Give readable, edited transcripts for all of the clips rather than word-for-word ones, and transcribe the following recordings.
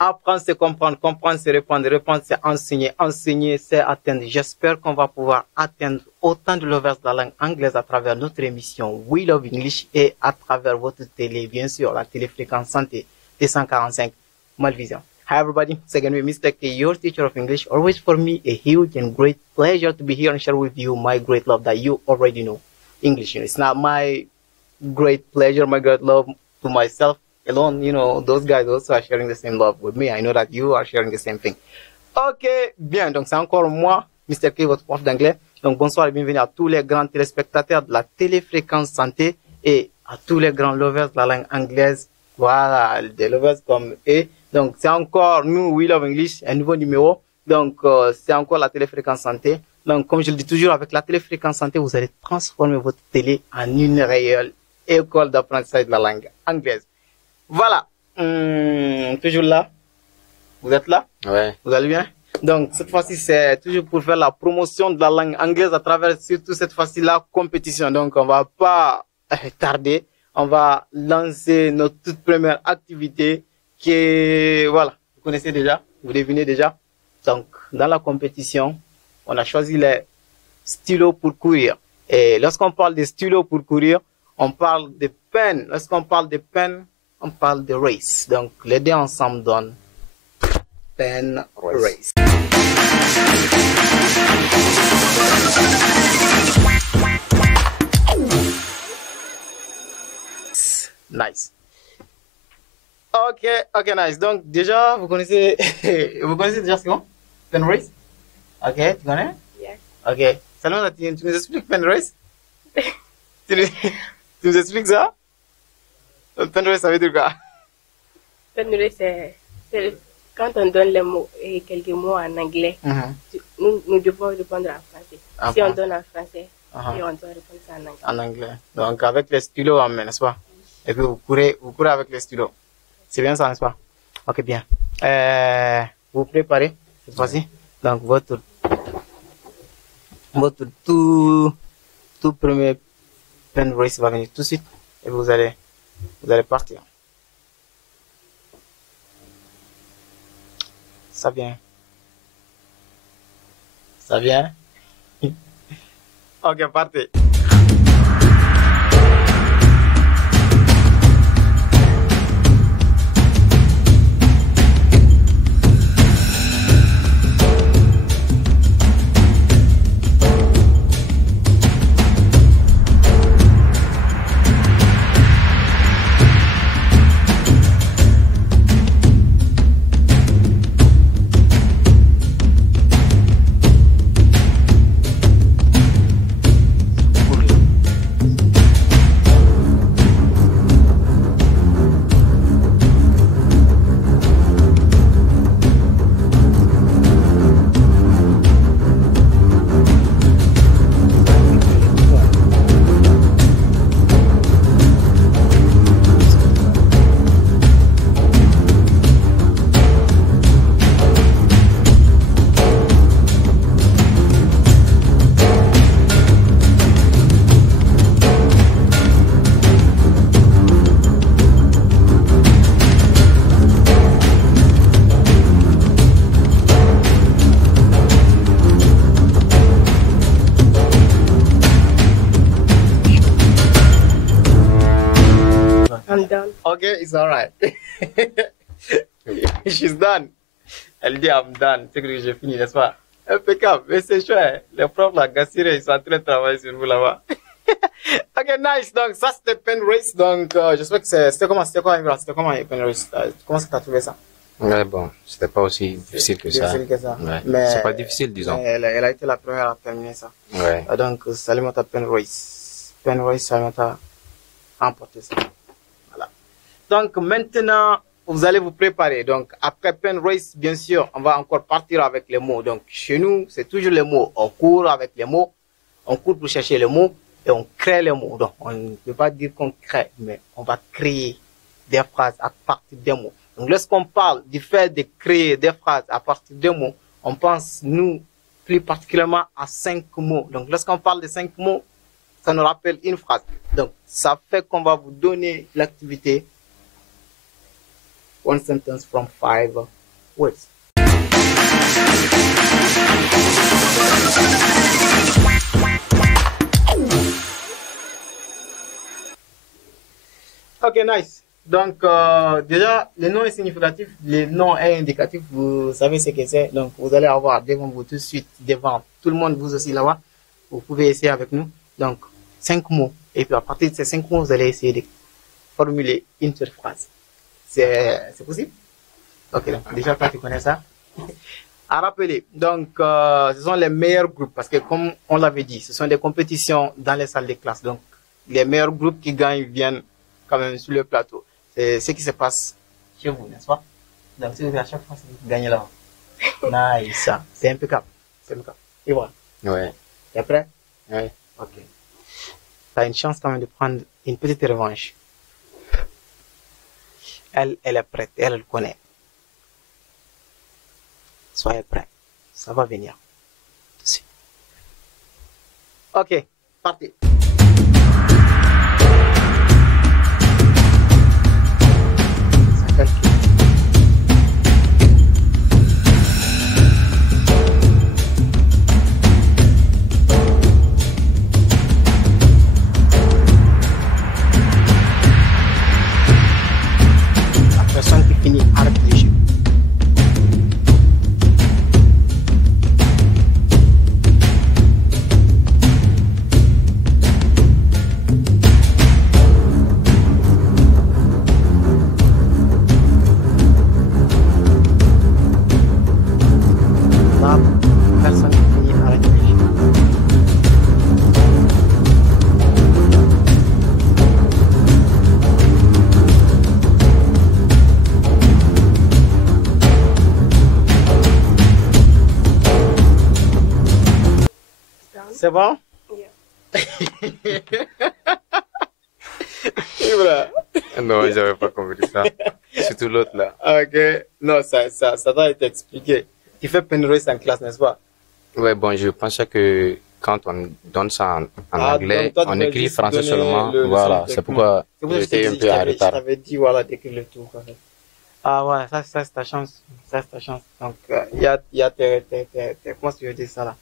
Apprendre, c'est comprendre. Comprendre, c'est répondre. Répondre, c'est enseigner. Enseigner, c'est atteindre. J'espère qu'on va pouvoir atteindre autant de lovers de la langue anglaise à travers notre émission We Love English et à travers votre télé, bien sûr, la téléfréquence santé T145 Malvision. Hi everybody, it's again with Mr. K, your teacher of English. Always for me a huge and great pleasure to be here and share with you my great love that you already know. English, it's not my great pleasure, my great love to myself alone. You know, those guys also are sharing the same love with me. I know that you are sharing the same thing. Ok, bien, donc c'est encore moi, Mr. K, votre prof d'anglais. Donc bonsoir et bienvenue à tous les grands téléspectateurs de la téléfréquence santé et à tous les grands lovers de la langue anglaise. Voilà, des lovers comme eux. Donc c'est encore nous, We Love English, un nouveau numéro. Donc c'est encore la téléfréquence santé. Donc comme je le dis toujours, avec la téléfréquence santé, vous allez transformer votre télé en une réelle école d'apprentissage de la langue anglaise. Voilà, toujours là. Vous êtes là? Ouais. Vous allez bien? Donc, cette fois-ci, c'est toujours pour faire la promotion de la langue anglaise à travers surtout cette fois-ci la compétition. Donc, on va pas tarder. On va lancer notre toute première activité qui est, voilà, vous connaissez déjà, vous devinez déjà. Donc, dans la compétition, on a choisi les stylos pour courir. Et lorsqu'on parle des stylos pour courir, on parle de pen. Lorsqu'on parle de pen, on parle de race. Donc, les deux ensemble donnent pen race. Nice. Ok, nice. Donc, déjà, vous connaissez, vous connaissez déjà ce qu'on? Pen race? Ok, tu connais? Yes. Ok. Seulement, tu nous expliques pen race? tu nous expliques ça? Pen race, ça veut dire quoi? Pen race, c'est quand on donne les mots et quelques mots en anglais, nous devons répondre en français. Si on donne en français, et on doit répondre ça en anglais. En anglais. Donc, avec les stylos en main, n'est-ce pas? Et puis, vous courez avec les stylos. C'est bien ça, n'est-ce pas? Ok, bien. Vous préparez cette fois-ci? Donc, votre tout premier pen race va venir tout de suite. Et vous allez partir. Ça vient. Ça vient? Ok, partez. I'm done. Okay, it's alright. She's done. Elle dit I'm done. C'est que j'ai fini, n'est-ce pas? Impeccable. Mais c'est chouette. Les profs, là, Gassiré, ils sont en train de travailler sur vous là-bas. Ok, nice. Donc, ça, c'était pen race. Donc, j'espère que c'était comment pen race? Comment est-ce que tu as trouvé ça? Ouais, bon, c'était pas aussi difficile que ça. Ouais. Mais c'est pas difficile, disons. Elle a été la première à terminer ça. Ouais. Donc, Salimata pen race. Pen race, Salimata a emporté ça. Voilà. Donc, maintenant, vous allez vous préparer. Donc, après pen race, bien sûr, on va encore partir avec les mots. Donc, chez nous, c'est toujours les mots. On court avec les mots. On court pour chercher les mots et on crée les mots. Donc, on ne peut pas dire qu'on crée, mais on va créer des phrases à partir des mots. Donc, lorsqu'on parle du fait de créer des phrases à partir des mots, on pense, nous, plus particulièrement à 5 mots. Donc, lorsqu'on parle de 5 mots, ça nous rappelle une phrase. Donc, ça fait qu'on va vous donner l'activité one sentence from 5 words. Ok, nice. Donc, déjà, les noms est significatif, les noms est indicatif, vous savez ce que c'est. Donc, vous allez avoir devant vous tout de suite, devant tout le monde, vous aussi là-bas. Vous pouvez essayer avec nous. Donc, 5 mots. Et puis, à partir de ces 5 mots, vous allez essayer de formuler une seule phrase. C'est possible? Ok, donc, déjà, toi, tu connais ça. À rappeler, donc, ce sont les meilleurs groupes, parce que comme on l'avait dit, ce sont des compétitions dans les salles de classe. Donc, les meilleurs groupes qui gagnent viennent quand même sur le plateau. C'est ce qui se passe chez vous, n'est-ce pas? Donc, si vous à chaque fois, vous gagnez là. Nice. C'est impeccable. C'est impeccable. Et voilà. Ouais. T'es prêt? Ouais. Ok. T'as une chance quand même de prendre une petite revanche. Elle est prête. Elle le connaît. Soyez prêts. Ça va venir. Ok. Partez. C'est bon? Yeah. Non, j'avais pas compris ça. Surtout l'autre là. Ok. Non, ça doit être expliqué. Tu fais Penrose en classe, n'est-ce pas? Ouais, bon, je pensais que quand on donne ça en anglais, toi, on écrit français seulement. Voilà, c'est pourquoi j'étais un peu en retard. Je t'avais dit, voilà, d'écrire le tout. Ah ouais, ça c'est ta chance. Ça c'est ta chance. Donc, il y a comment tu veux dire ça là?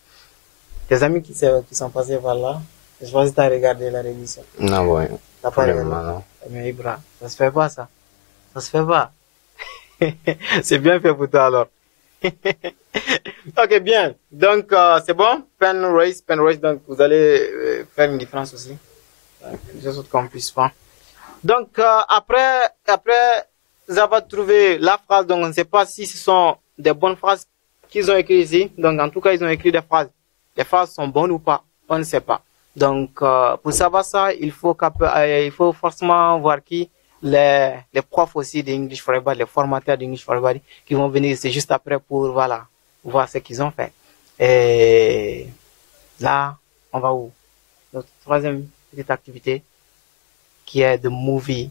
Tes amis qui sont passés par là, je pense que tu as regardé la révision. Non, ouais. T'as pas regardé? Non. Mais Ibra, ça se fait pas ça. Ça se fait pas. C'est bien fait pour toi alors. Ok, bien. Donc, c'est bon. Penrose. Donc, vous allez faire une différence aussi. Juste autres qu'on puisse pas. Donc, après, vous avez trouvé la phrase. Donc, on ne sait pas si ce sont des bonnes phrases qu'ils ont écrites ici. Donc, en tout cas, ils ont écrit des phrases. Les phrases sont bonnes ou pas, on ne sait pas. Donc, pour savoir ça, il faut forcément voir qui les profs aussi d'English for Everybody, les formateurs d'English for Everybody, qui vont venir, c'est juste après pour, voilà, voir ce qu'ils ont fait. Et là, on va où? Notre troisième petite activité, qui est the movie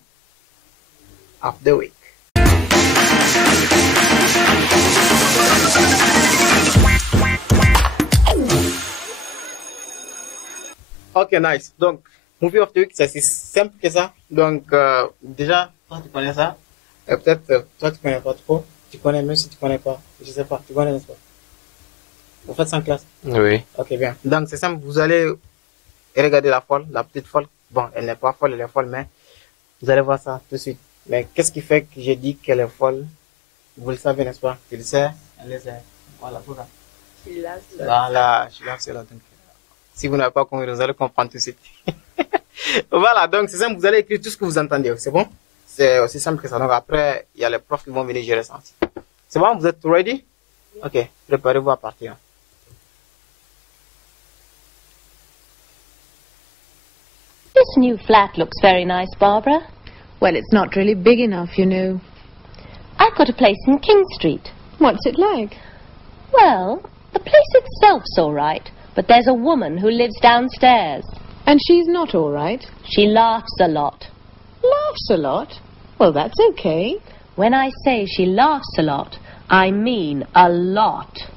of the week. Ok, nice. Donc, movie of the week, c'est si simple que ça. Donc, déjà, toi, tu connais ça. Et peut-être, toi, tu connais pas trop. Tu connais même si tu connais pas. Je sais pas. Tu connais, n'est-ce pas? Vous faites ça en classe? Oui. Ok, bien. Donc, c'est simple. Vous allez regarder la petite folle. Bon, elle n'est pas folle, elle est folle, mais vous allez voir ça tout de suite. Mais qu'est-ce qui fait que j'ai dit qu'elle est folle? Vous le savez, n'est-ce pas? Tu le sais? Elle le sait. Voilà, tout ça. Voilà, je suis là, c'est là. Si vous n'avez pas compris, vous allez comprendre tout de suite. Voilà, donc c'est simple, vous allez écrire tout ce que vous entendez, c'est bon? C'est aussi simple que ça. Donc après, il y a les profs qui vont venir gérer ça. C'est bon? Vous êtes ready? Ok, préparez-vous à partir. This new flat looks very nice, Barbara. Well, it's not really big enough, you know. I've got a place in King Street. What's it like? Well, the place itself's all right, but there's a woman who lives downstairs. And she's not all right? She laughs a lot. Laughs a lot? Well, that's okay. When I say she laughs a lot, I mean a lot.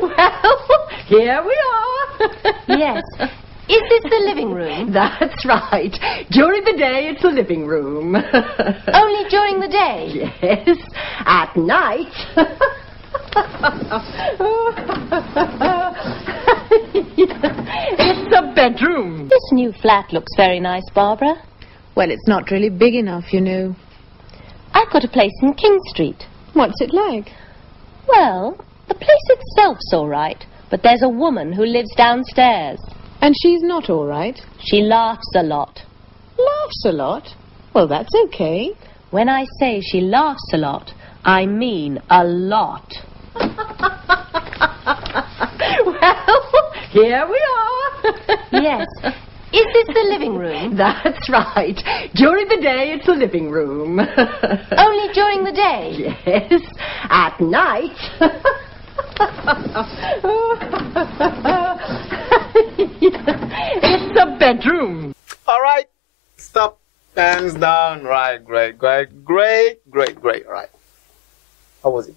Well, here we are. Yes, Is this the living room? That's right. During the day, it's the living room. Only during the day? Yes. At night... it's a bedroom. This new flat looks very nice, Barbara. Well, it's not really big enough, you know. I've got a place in King Street. What's it like? Well, the place itself's all right, but there's a woman who lives downstairs. And she's not all right? She laughs a lot. Laughs a lot? Well, that's okay. When I say she laughs a lot, I mean a lot. Well, here we are. Yes. Is this the living room? That's right. During the day, it's the living room. Only during the day? Yes. At night... it's a bedroom. All right. Stop. Hands down. Right. Great. All right. How was it?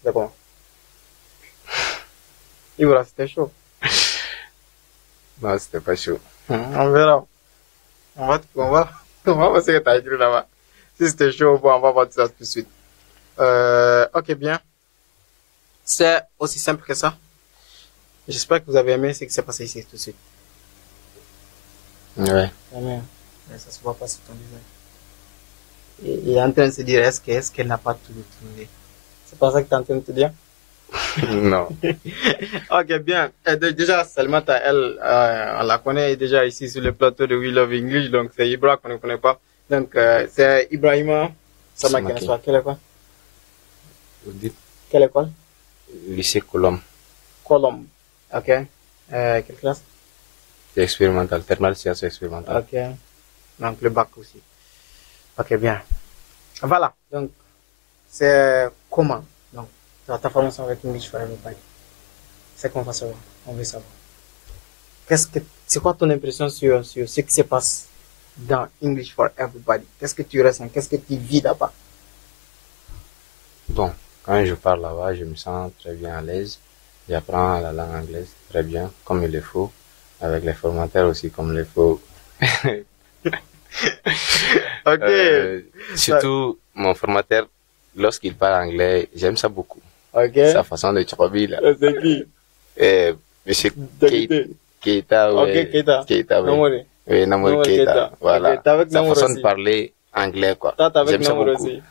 C'était bon. Ibra, c'était chaud. Non, c'était pas chaud. On verra. On va voir ce que tu as écrit là-bas. Si c'était chaud, bon, on va voir ça tout de suite. Ok, bien. C'est aussi simple que ça. J'espère que vous avez aimé ce qui s'est passé ici tout de suite. Ouais. Mais ça se voit pas sur ton visage. Il est en train de se dire, est-ce qu'elle n'a pas tout trouvé? C'est pas ça que tu es en train de te dire? Non. Ok, bien. Déjà, Salmata, elle, on la connaît déjà ici sur le plateau de We Love English, donc c'est Ibra qu'on ne connaît pas. Donc, c'est Ibrahima Samaki. Quelle école? Vous dites Quelle école? lycée Colombe. Colombe. Ok. Quelle classe? C'est expérimental, terminale sciences expérimentales. Ok. Donc, le bac aussi. Ok, bien. Voilà. Donc, c'est comment? Donc, ta formation avec English for Everybody. C'est qu'on va savoir. On veut savoir. C'est quoi ton impression sur ce qui se passe dans English for Everybody? Qu'est-ce que tu ressens? Qu'est-ce que tu vis là-bas? Bon, quand je parle là-bas, je me sens très bien à l'aise. J'apprends la langue anglaise très bien, comme il le faut. Avec les formateurs aussi, comme il le faut. Ok. Surtout, mon formateur, lorsqu'il parle anglais, j'aime ça beaucoup. Ok. Sa façon de choper, là. C'est qui? Monsieur Keita, ouais. Ok, Keita. Keita, oui. Namori. Oui, Namori Keita. Voilà. Ok, t'es avec Sa Namori façon aussi. de parler anglais, quoi. Toi, t'es avec J'aime ça Namori beaucoup. aussi.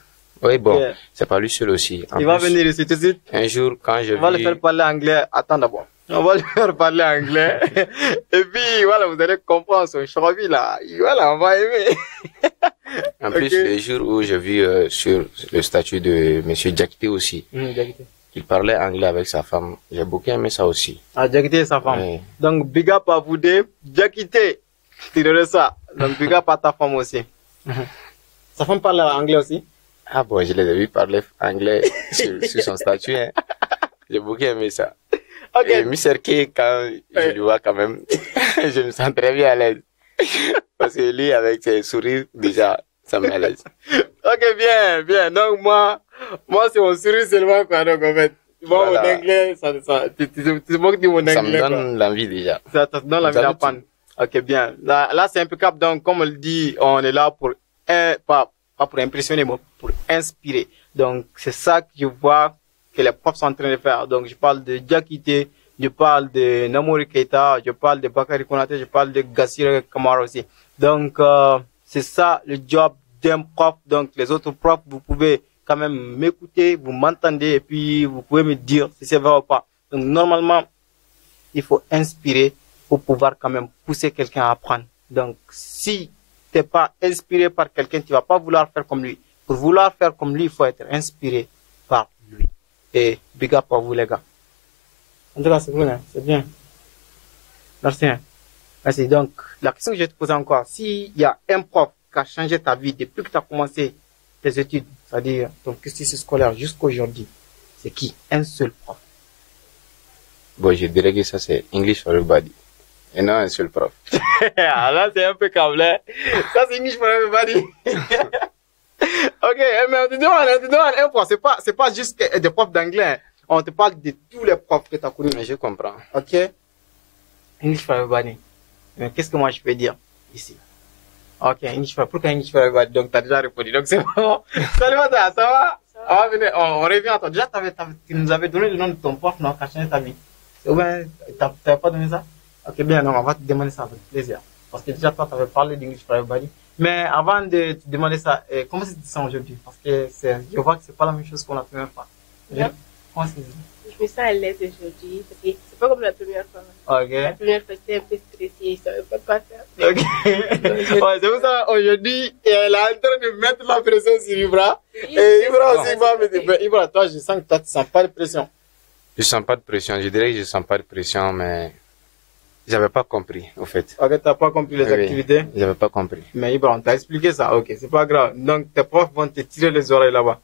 Oui, bon, Ok. c'est pas lui seul aussi. En Il va plus, venir ici tout de suite. un jour, quand je On va le vis... faire parler anglais. Attends d'abord. On va le faire parler anglais. Et puis, voilà, vous allez comprendre son chorobi là. Voilà, on va aimer. En plus, Ok. le jour où j'ai vu sur le statut de Monsieur Diakité aussi, qu'il parlait anglais avec sa femme, j'ai beaucoup aimé ça aussi. Ah, Diakité et sa femme. Oui. Donc, big up à vous deux. Diakité, tu dirais ça. Donc, big up à ta femme aussi. Sa femme parle anglais aussi? Ah bon, je l'ai vu parler anglais sur son statut. Hein. J'ai beaucoup aimé ça. Ok. Et Mr. K, quand je le vois quand même, je me sens très bien à l'aise. Parce que lui, avec ses sourires, déjà, ça me met à l'aise. Ok, bien. Donc, moi, c'est mon sourire seulement, quoi. Donc, en fait, moi, Voilà. mon anglais, tu moques de mon anglais. Ça me quoi. donne l'envie déjà. Ça te donne la vie d'apprendre. Ok, bien. Là, c'est impeccable. Donc, comme on le dit, on est là pour, pas pour impressionner, mais pour inspirer. Donc, c'est ça que je vois que les profs sont en train de faire. Donc, je parle de Diakité, je parle de Namori Keita, je parle de Bakary Konaté, je parle de Gassire Kamara aussi. Donc, c'est ça le job d'un prof. Donc, les autres profs, vous pouvez quand même m'écouter, vous m'entendez et puis vous pouvez me dire si c'est vrai ou pas. Donc, normalement, il faut inspirer pour pouvoir quand même pousser quelqu'un à apprendre. Donc, si tu n'es pas inspiré par quelqu'un, tu ne vas pas vouloir faire comme lui. Pour vouloir faire comme lui, il faut être inspiré par lui. Et big up pour vous, les gars. En tout cas, c'est bon, hein? C'est bien. Merci. Hein? Merci. Donc, la question que je vais te poser encore, s'il y a un prof qui a changé ta vie depuis que tu as commencé tes études, c'est-à-dire ton cursus scolaire jusqu'à aujourd'hui, c'est qui? Un seul prof. Bon, je dirais que ça, c'est English for Everybody. Et non un seul prof. Là, c'est un peu câblé. Ça, c'est English for Everybody. Ok, mais on te demande un prof. C'est pas juste des profs d'anglais. Hein. On te parle de tous les profs que tu as connus. Je comprends. Ok? English for Everybody. Mais qu'est-ce que moi je peux dire ici? Ok, English for, pourquoi English for everybody? Donc, t'as déjà répondu. Donc, c'est bon. Salut, ça va? On va venir, on revient à toi. Déjà, tu nous avais donné le nom de ton prof, non, qui a changé ta vie. Ou bien, t'avais pas donné ça? Ok, bien, non, on va te demander ça avec plaisir. Parce que déjà, toi, t'avais parlé d'English for everybody. Mais avant de te demander ça, comment c'est ça aujourd'hui? Parce que je vois que c'est pas la même chose pour la première fois. Comment c'est ça? Je me sens à l'aise aujourd'hui, parce que c'est pas comme la première fois. Ok. La première fois, j'étais un peu stressée, je savais pas quoi faire. Ok. Ouais, c'est pour ça, aujourd'hui, elle est en train de mettre la pression sur Ibra. Et Ibra aussi va me dire, Ibra, toi, je sens que toi, tu sens pas de pression. Je sens pas de pression. Je dirais que je sens pas de pression, mais j'avais pas compris, au fait. Ok, t'as pas compris les activités? J'avais pas compris. Mais Ibra, on t'a expliqué ça. Ok, c'est pas grave. Donc, tes profs vont te tirer les oreilles là-bas.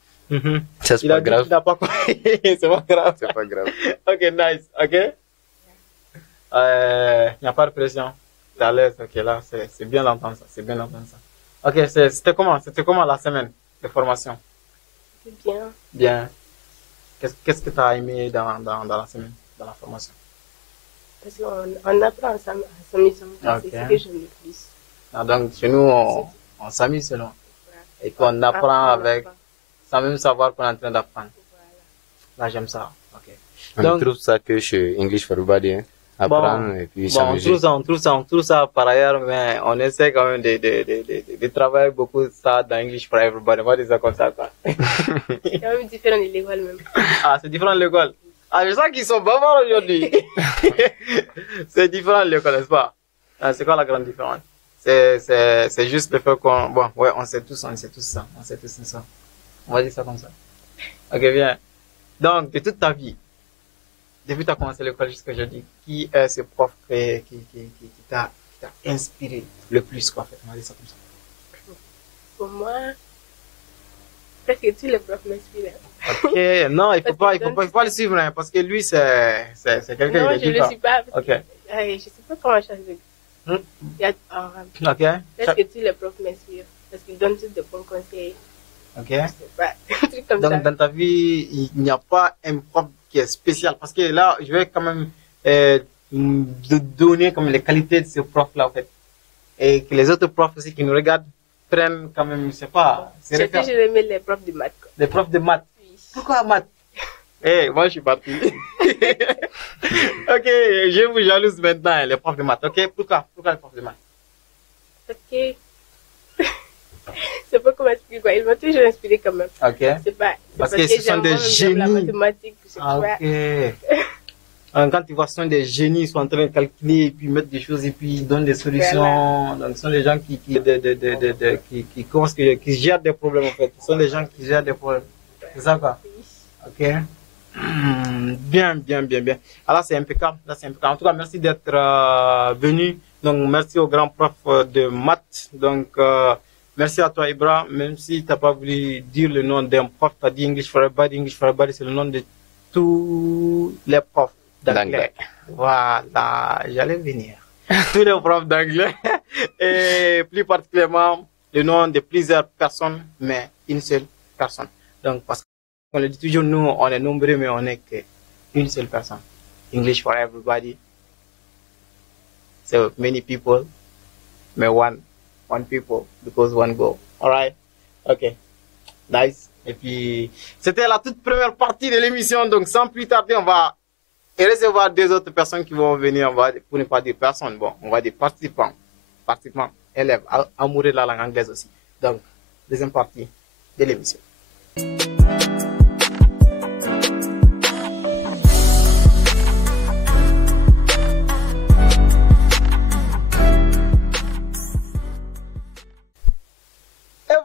Ça, c'est pas grave. Il a pas compris. C'est pas grave. C'est pas grave. Ok, nice. Ok. Il n'y a pas de pression. T'es à l'aise. Ok, là, c'est bien d'entendre ça. C'est bien d'entendre ça. Ok, c'était comment la semaine de formation? C'est bien. Bien. Qu'est-ce que tu as aimé dans la semaine, dans la formation? Parce qu'on apprend ensemble à s'amuser. Okay. C'est ce que j'aime le plus. Ah, donc, chez nous, on s'amuse selon. Et qu'on apprend avec, sans même savoir qu'on est en train d'apprendre. Là, j'aime ça. Ok. On trouve ça que chez English for Everybody, hein? Apprendre et puis s'amuser. On trouve ça par ailleurs, mais on essaie quand même de travailler beaucoup ça dans English for Everybody. On va dire ça comme ça, quoi. C'est quand même différent de l'école même. Ah, c'est différent de l'école. Ah, je sens qu'ils sont bavards aujourd'hui. C'est différent de l'école, n'est-ce pas? Ah, c'est quoi la grande différence? C'est juste le fait qu'on, bon, ouais, on sait tous ça. On sait tous ça. On va dire ça comme ça. Ok, bien. Donc, de toute ta vie, depuis que tu as commencé l'école jusqu'à aujourd'hui, qui est ce prof qui t'a inspiré le plus, quoi, en fait? On va dire ça comme ça. Pour moi, presque tous les profs m'inspirent. Ok, non, il faut pas le suivre, hein, parce que lui, c'est quelqu'un qui est Non, je ne le suis pas. Ok. Je sais pas comment changer. Ok. Presque tous les profs m'inspirent. Parce qu'ils donnent tous de bons conseils. Ok. Je sais pas. Un truc comme Donc, ça. dans ta vie, il n'y a pas un prof qui est spécial. Parce que là, je vais quand même donner comme les qualités de ce prof-là, en fait. Et que les autres profs aussi qui nous regardent prennent quand même, je sais pas. J'ai toujours aimé les profs de maths. Quoi. Les profs de maths. Oui. Pourquoi maths? Moi, je suis parti. Ok, je vous jalouse maintenant, les profs de maths. Ok, pourquoi les profs de maths? Parce que c'est pas comment expliquer quoi. Ils m'ont toujours inspiré quand même. Ok. C'est pas. Parce que ce sont des génies. La mathématique, je sais pas. Ok. Quand tu vois, ce sont des génies, ils sont en train de calculer et puis mettre des choses et puis ils donnent des solutions. Voilà. Donc, ce sont des gens qui gèrent des problèmes en fait. Ce sont des gens qui gèrent des problèmes. C'est ça quoi? Ok. Bien. Alors c'est impeccable. En tout cas, merci d'être venu. Donc merci au grand prof de maths. Donc merci à toi Ibra. Même si tu n'as pas voulu dire le nom d'un prof, tu as dit English for Everybody. English for Everybody, c'est le nom de tous les profs d'anglais. Voilà, j'allais venir. Tous les profs d'anglais. Et plus particulièrement le nom de plusieurs personnes, mais une seule personne. Donc parce qu'on le dit toujours, nous, on est nombreux, mais on n'est qu'une seule personne. English for everybody. So many people, mais one people, because one goal. Alright? Ok. Nice. Et puis, c'était la toute première partie de l'émission. Donc, sans plus tarder, on va recevoir deux autres personnes qui vont venir. Pour ne pas dire personnes, bon, on va dire participants, élèves, amoureux de la langue anglaise aussi. Donc, deuxième partie de l'émission.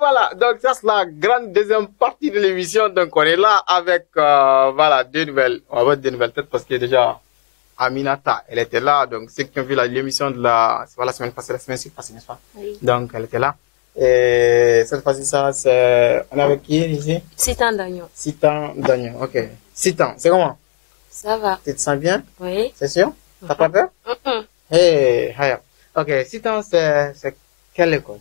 Voilà, donc ça c'est la grande deuxième partie de l'émission. Donc on est là avec voilà deux nouvelles. On va voir deux nouvelles têtes parce que déjà Aminata, elle était là. Donc ceux qui ont vu l'émission de la semaine passée, la semaine passée, n'est-ce pas? Oui. Donc elle était là. Et cette fois-ci, ça c'est on est avec qui ici? Citan Dagnon. Citan Dagnon, ok. Citan, c'est comment? Ça va. Tu te sens bien? Oui. C'est sûr? T'as pas peur? Hey, hiya. Ok, Citan, c'est quelle école?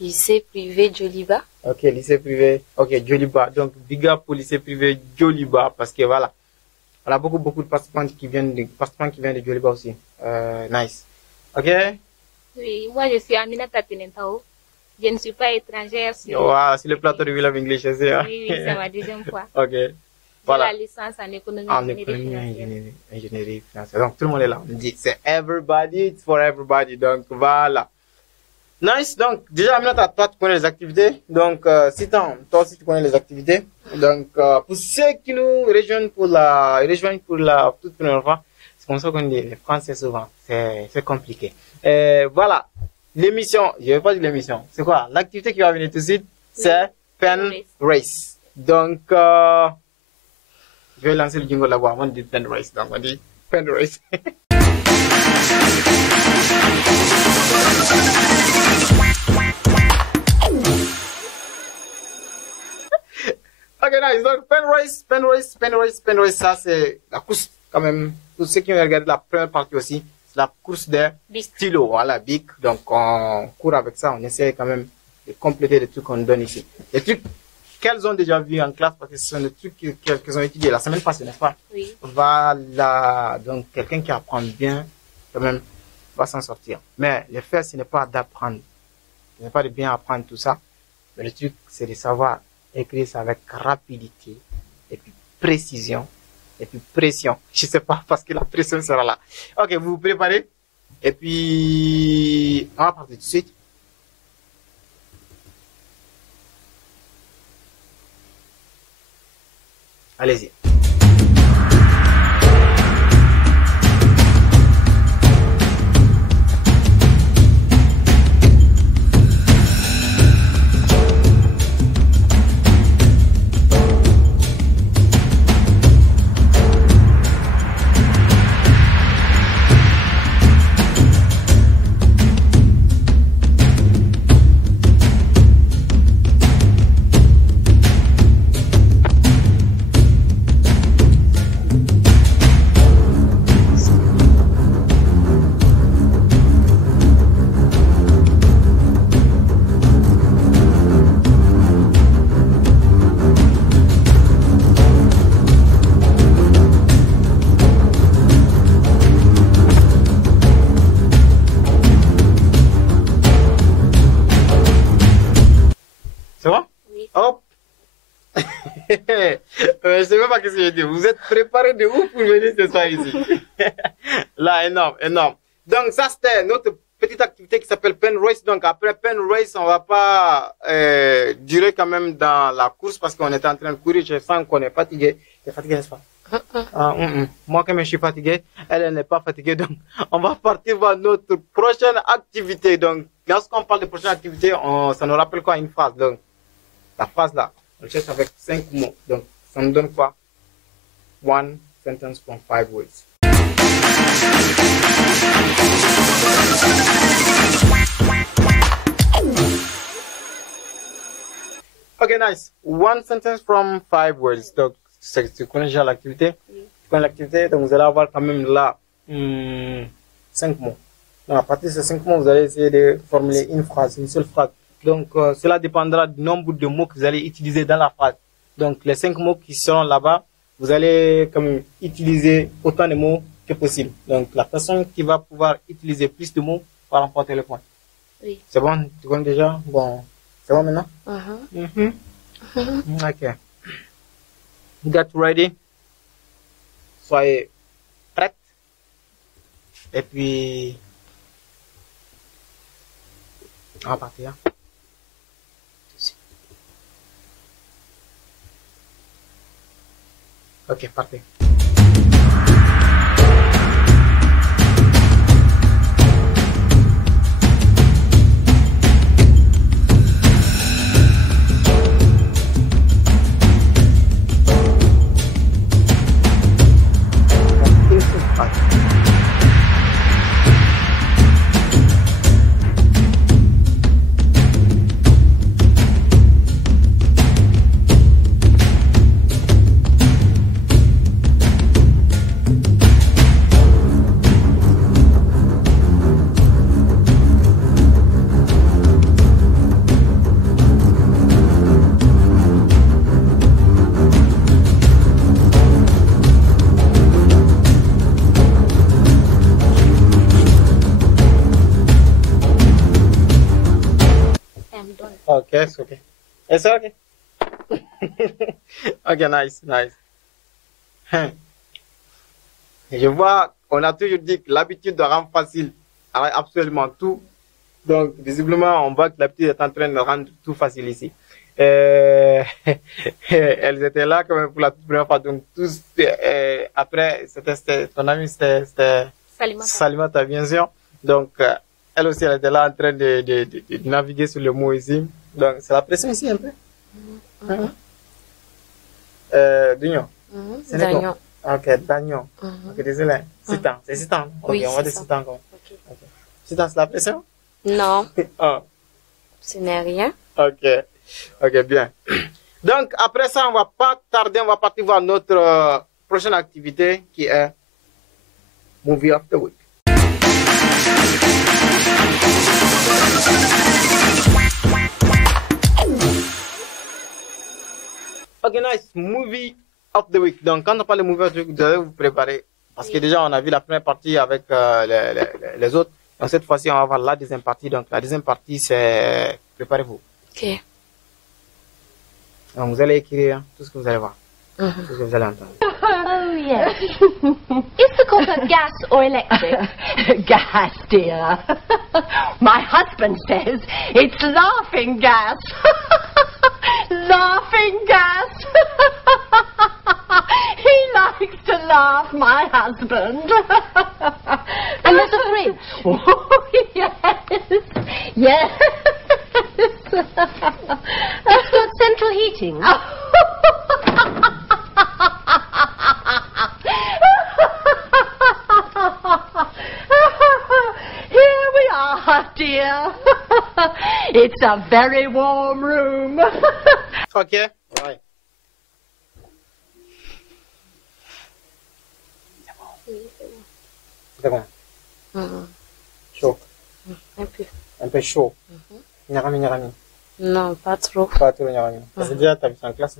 Lycée privé Joliba. Ok, lycée privé. Ok, Joliba. Donc, big up pour lycée privé Joliba parce que voilà, on a beaucoup de participants qui viennent de Joliba aussi. Nice. Ok? Oui, moi je suis Aminata Tenentao. Je ne suis pas étrangère. Wow, sur le plateau de We Love English, c'est ça? Oui, c'est ma deuxième fois. Ok. Voilà. J'ai la licence en économie et ingénierie financière. Donc tout le monde est là. On dit c'est everybody, it's for everybody. Donc voilà. Nice. Donc déjà Aminata, toi tu connais les activités. Donc toi aussi tu connais les activités. Donc pour ceux qui nous rejoignent pour la toute première fois, c'est comme ça qu'on dit les Français souvent. C'est compliqué. Voilà. L'émission, je vais pas dire l'émission. C'est quoi? L'activité qui va venir tout de suite, c'est Pen Race. Donc je vais lancer le jingle là-bas. On dit Pen Race. Donc on dit Pen Race. Ok, nice. Donc, Pen Race, ça c'est la course quand même. Tous ceux qui ont regardé la première partie aussi, c'est la course des stylos, voilà, Bic. Donc, on court avec ça, on essaie quand même de compléter les trucs qu'on donne ici. Les trucs qu'elles ont déjà vus en classe, parce que ce sont des trucs qu'elles ont étudiés la semaine passée, n'est-ce pas? Oui. Voilà. Donc, quelqu'un qui apprend bien, quand même, va s'en sortir. Mais le fait, ce n'est pas d'apprendre. Ce n'est pas de bien apprendre tout ça. Mais le truc, c'est de savoir écrire ça avec rapidité, et puis précision, et puis pression. Je sais pas, parce que la pression sera là. Ok, vous vous préparez? Et puis, on va partir tout de suite. Allez-y. C'est bon? Oui. Hop. Je sais même pas qu'est-ce que je dis. Vous êtes préparés de où pour venir ce soir ici? Là, énorme, énorme. Donc, ça, c'était notre petite activité qui s'appelle Pen Race. Donc, après Pen Race, on va pas durer quand même dans la course parce qu'on est en train de courir. Je sens qu'on est fatigué. Tu es fatigué, n'est-ce pas? Moi, quand je suis fatigué, elle n'est pas fatiguée. Donc, on va partir vers notre prochaine activité. Donc, lorsqu'on parle de prochaine activité, ça nous rappelle quoi? Une phrase. Donc, la phrase là, on cherche avec 5 mots. Donc, ça nous donne quoi? One sentence from 5 words. Ok, nice. One sentence from 5 words. Donc, tu connais déjà l'activité? Oui. Tu connais l'activité, donc vous allez avoir quand même là 5 mots. Donc, à partir de ces 5 mots, vous allez essayer de formuler une phrase, une seule phrase. Donc, cela dépendra du nombre de mots que vous allez utiliser dans la phrase. Donc, les 5 mots qui seront là-bas, vous allez quand même utiliser autant de mots que possible. Donc, la personne qui va pouvoir utiliser plus de mots va remporter le point. Oui. C'est bon? Tu connais déjà? Bon, c'est bon maintenant? Uh-huh. Ok. Get ready. Soyez prêts. Et puis, on va partir. Ok, parfait. it's okay. It's okay. Okay, nice. Et je vois, on a toujours dit que l'habitude doit rendre facile absolument tout. Donc, visiblement, on voit que l'habitude est en train de rendre tout facile ici. Elles étaient là quand même pour la toute première fois. Donc, tous, après, c'était ton ami, c'était Salimata, bien sûr. Donc, elle aussi, elle était là en train de naviguer sur le mot ici. Donc, c'est la pression ici un peu. Dugnon. Dagnon. Ok, Dagnon. Ok, désolé. Citan, c'est Citan. Ok, Oui, on va dire c'est ça. Citan. Okay. Citan, c'est la pression? Non, Ah. ce n'est rien. Ok, bien. Donc, après ça, on va pas tarder, on va partir voir notre prochaine activité qui est Movie of the Week. Ok, nice. Movie of the Week. Donc, quand on parle de Movie of the Week, vous devez vous préparer. Parce que déjà, on a vu la première partie avec les autres. Donc, cette fois-ci, on va voir la deuxième partie. Donc, la deuxième partie, c'est... Préparez-vous. Ok. Donc, vous allez écrire tout ce que vous allez voir. Tout ce que vous allez entendre. Oh, yes. Is the cooker gas or electric? Gas, dear. My husband says it's laughing gas. Laughing gas. He likes to laugh, my husband. And there's a fridge. Oh, yes. Yes. It's got central heating. Here we are, dear. It's a very warm room. Ok. Ouais. C'est bon. Chaud. Un peu. Un peu chaud. Nyarami. Non, pas trop. Pas trop nyarami. C'est déjà, t'as vu ça en classe?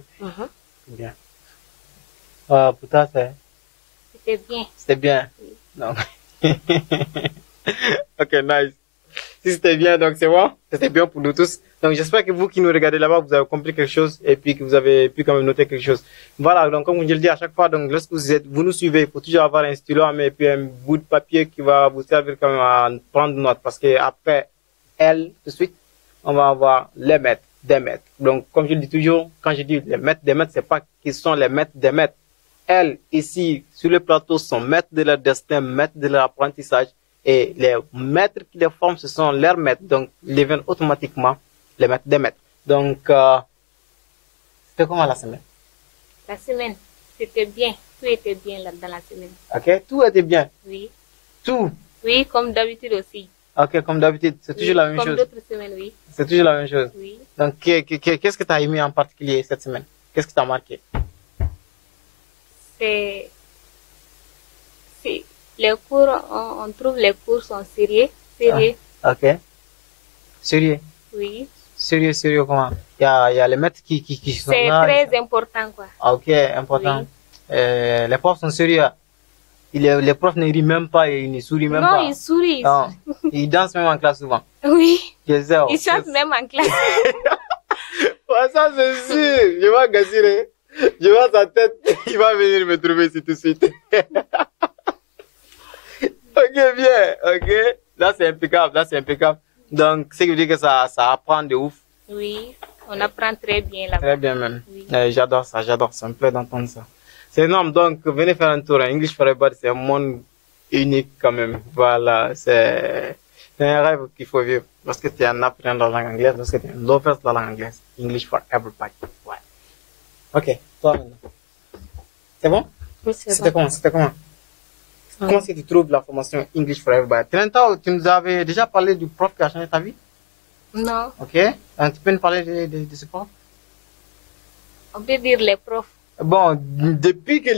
Bien. Pour toi, C'était bien. c'était bien. Non. Ok, nice. Si c'était bien, donc c'est bon. C'était bien pour nous tous. Donc j'espère que vous qui nous regardez là-bas, vous avez compris quelque chose et puis que vous avez pu quand même noter quelque chose. Voilà, donc comme je le dis à chaque fois, donc lorsque vous nous suivez, il faut toujours avoir un stylo et puis un bout de papier qui va vous servir quand même à prendre note. Parce que après L, tout de suite, on va avoir les maîtres, des maîtres. Donc comme je le dis toujours, quand je dis les maîtres, des maîtres, c'est pas qu'ils sont les maîtres des maîtres. Elles, ici, sur le plateau, sont maîtres de leur destin, maîtres de leur apprentissage. Et les maîtres qui les forment, ce sont leurs maîtres. Donc, ils deviennent automatiquement les maîtres des maîtres. Donc, c'était comment la semaine? La semaine, c'était bien. Tout était bien là, dans la semaine. Ok, tout était bien. Oui. Tout. Oui, comme d'habitude aussi. Ok, comme d'habitude, c'est toujours la même comme chose. Comme d'autres semaines, oui. C'est toujours la même chose. Oui. Donc, qu'est-ce que tu as aimé en particulier cette semaine? Qu'est-ce qui t'a marqué? C'est les cours, on trouve les cours sont sérieux. Ah, ok. Sérieux? Oui. Sérieux comment? Il y a les maîtres qui sont là. C'est très important, quoi. Ah, ok, important. Oui. Les profs sont sérieux. Les profs ne rient même pas et ils ne sourient même pas. Non, ils sourient. Non, ils dansent même en classe souvent. Oui. Ils chantent même en classe. Ouais, ça c'est sûr. Je vois Gazire. Je vois sa tête. Il va venir me trouver ici tout de suite. Ok, bien. Ok. Là, c'est impeccable. Donc, ce qui veut dire que ça apprend de ouf. Oui, on apprend très bien là-bas. Très bien même. Oui. J'adore ça. Ça me plaît d'entendre ça. C'est énorme. Donc, venez faire un tour. English for Everybody, c'est un monde unique quand même. Voilà. C'est un rêve qu'il faut vivre. Lorsque tu es un apprenant de la langue anglaise, lorsque tu es un lover de la langue anglaise. English for Everybody. Ouais. Ok. Toi maintenant. C'est bon? Oui, c'est C'était bon. comment? Comment est-ce que tu trouves la formation English for Everybody? Tu nous avais déjà parlé du prof qui a changé ta vie? Non, Ok. Tu peux nous parler de ce prof? on peut dire les profs. Bon, depuis que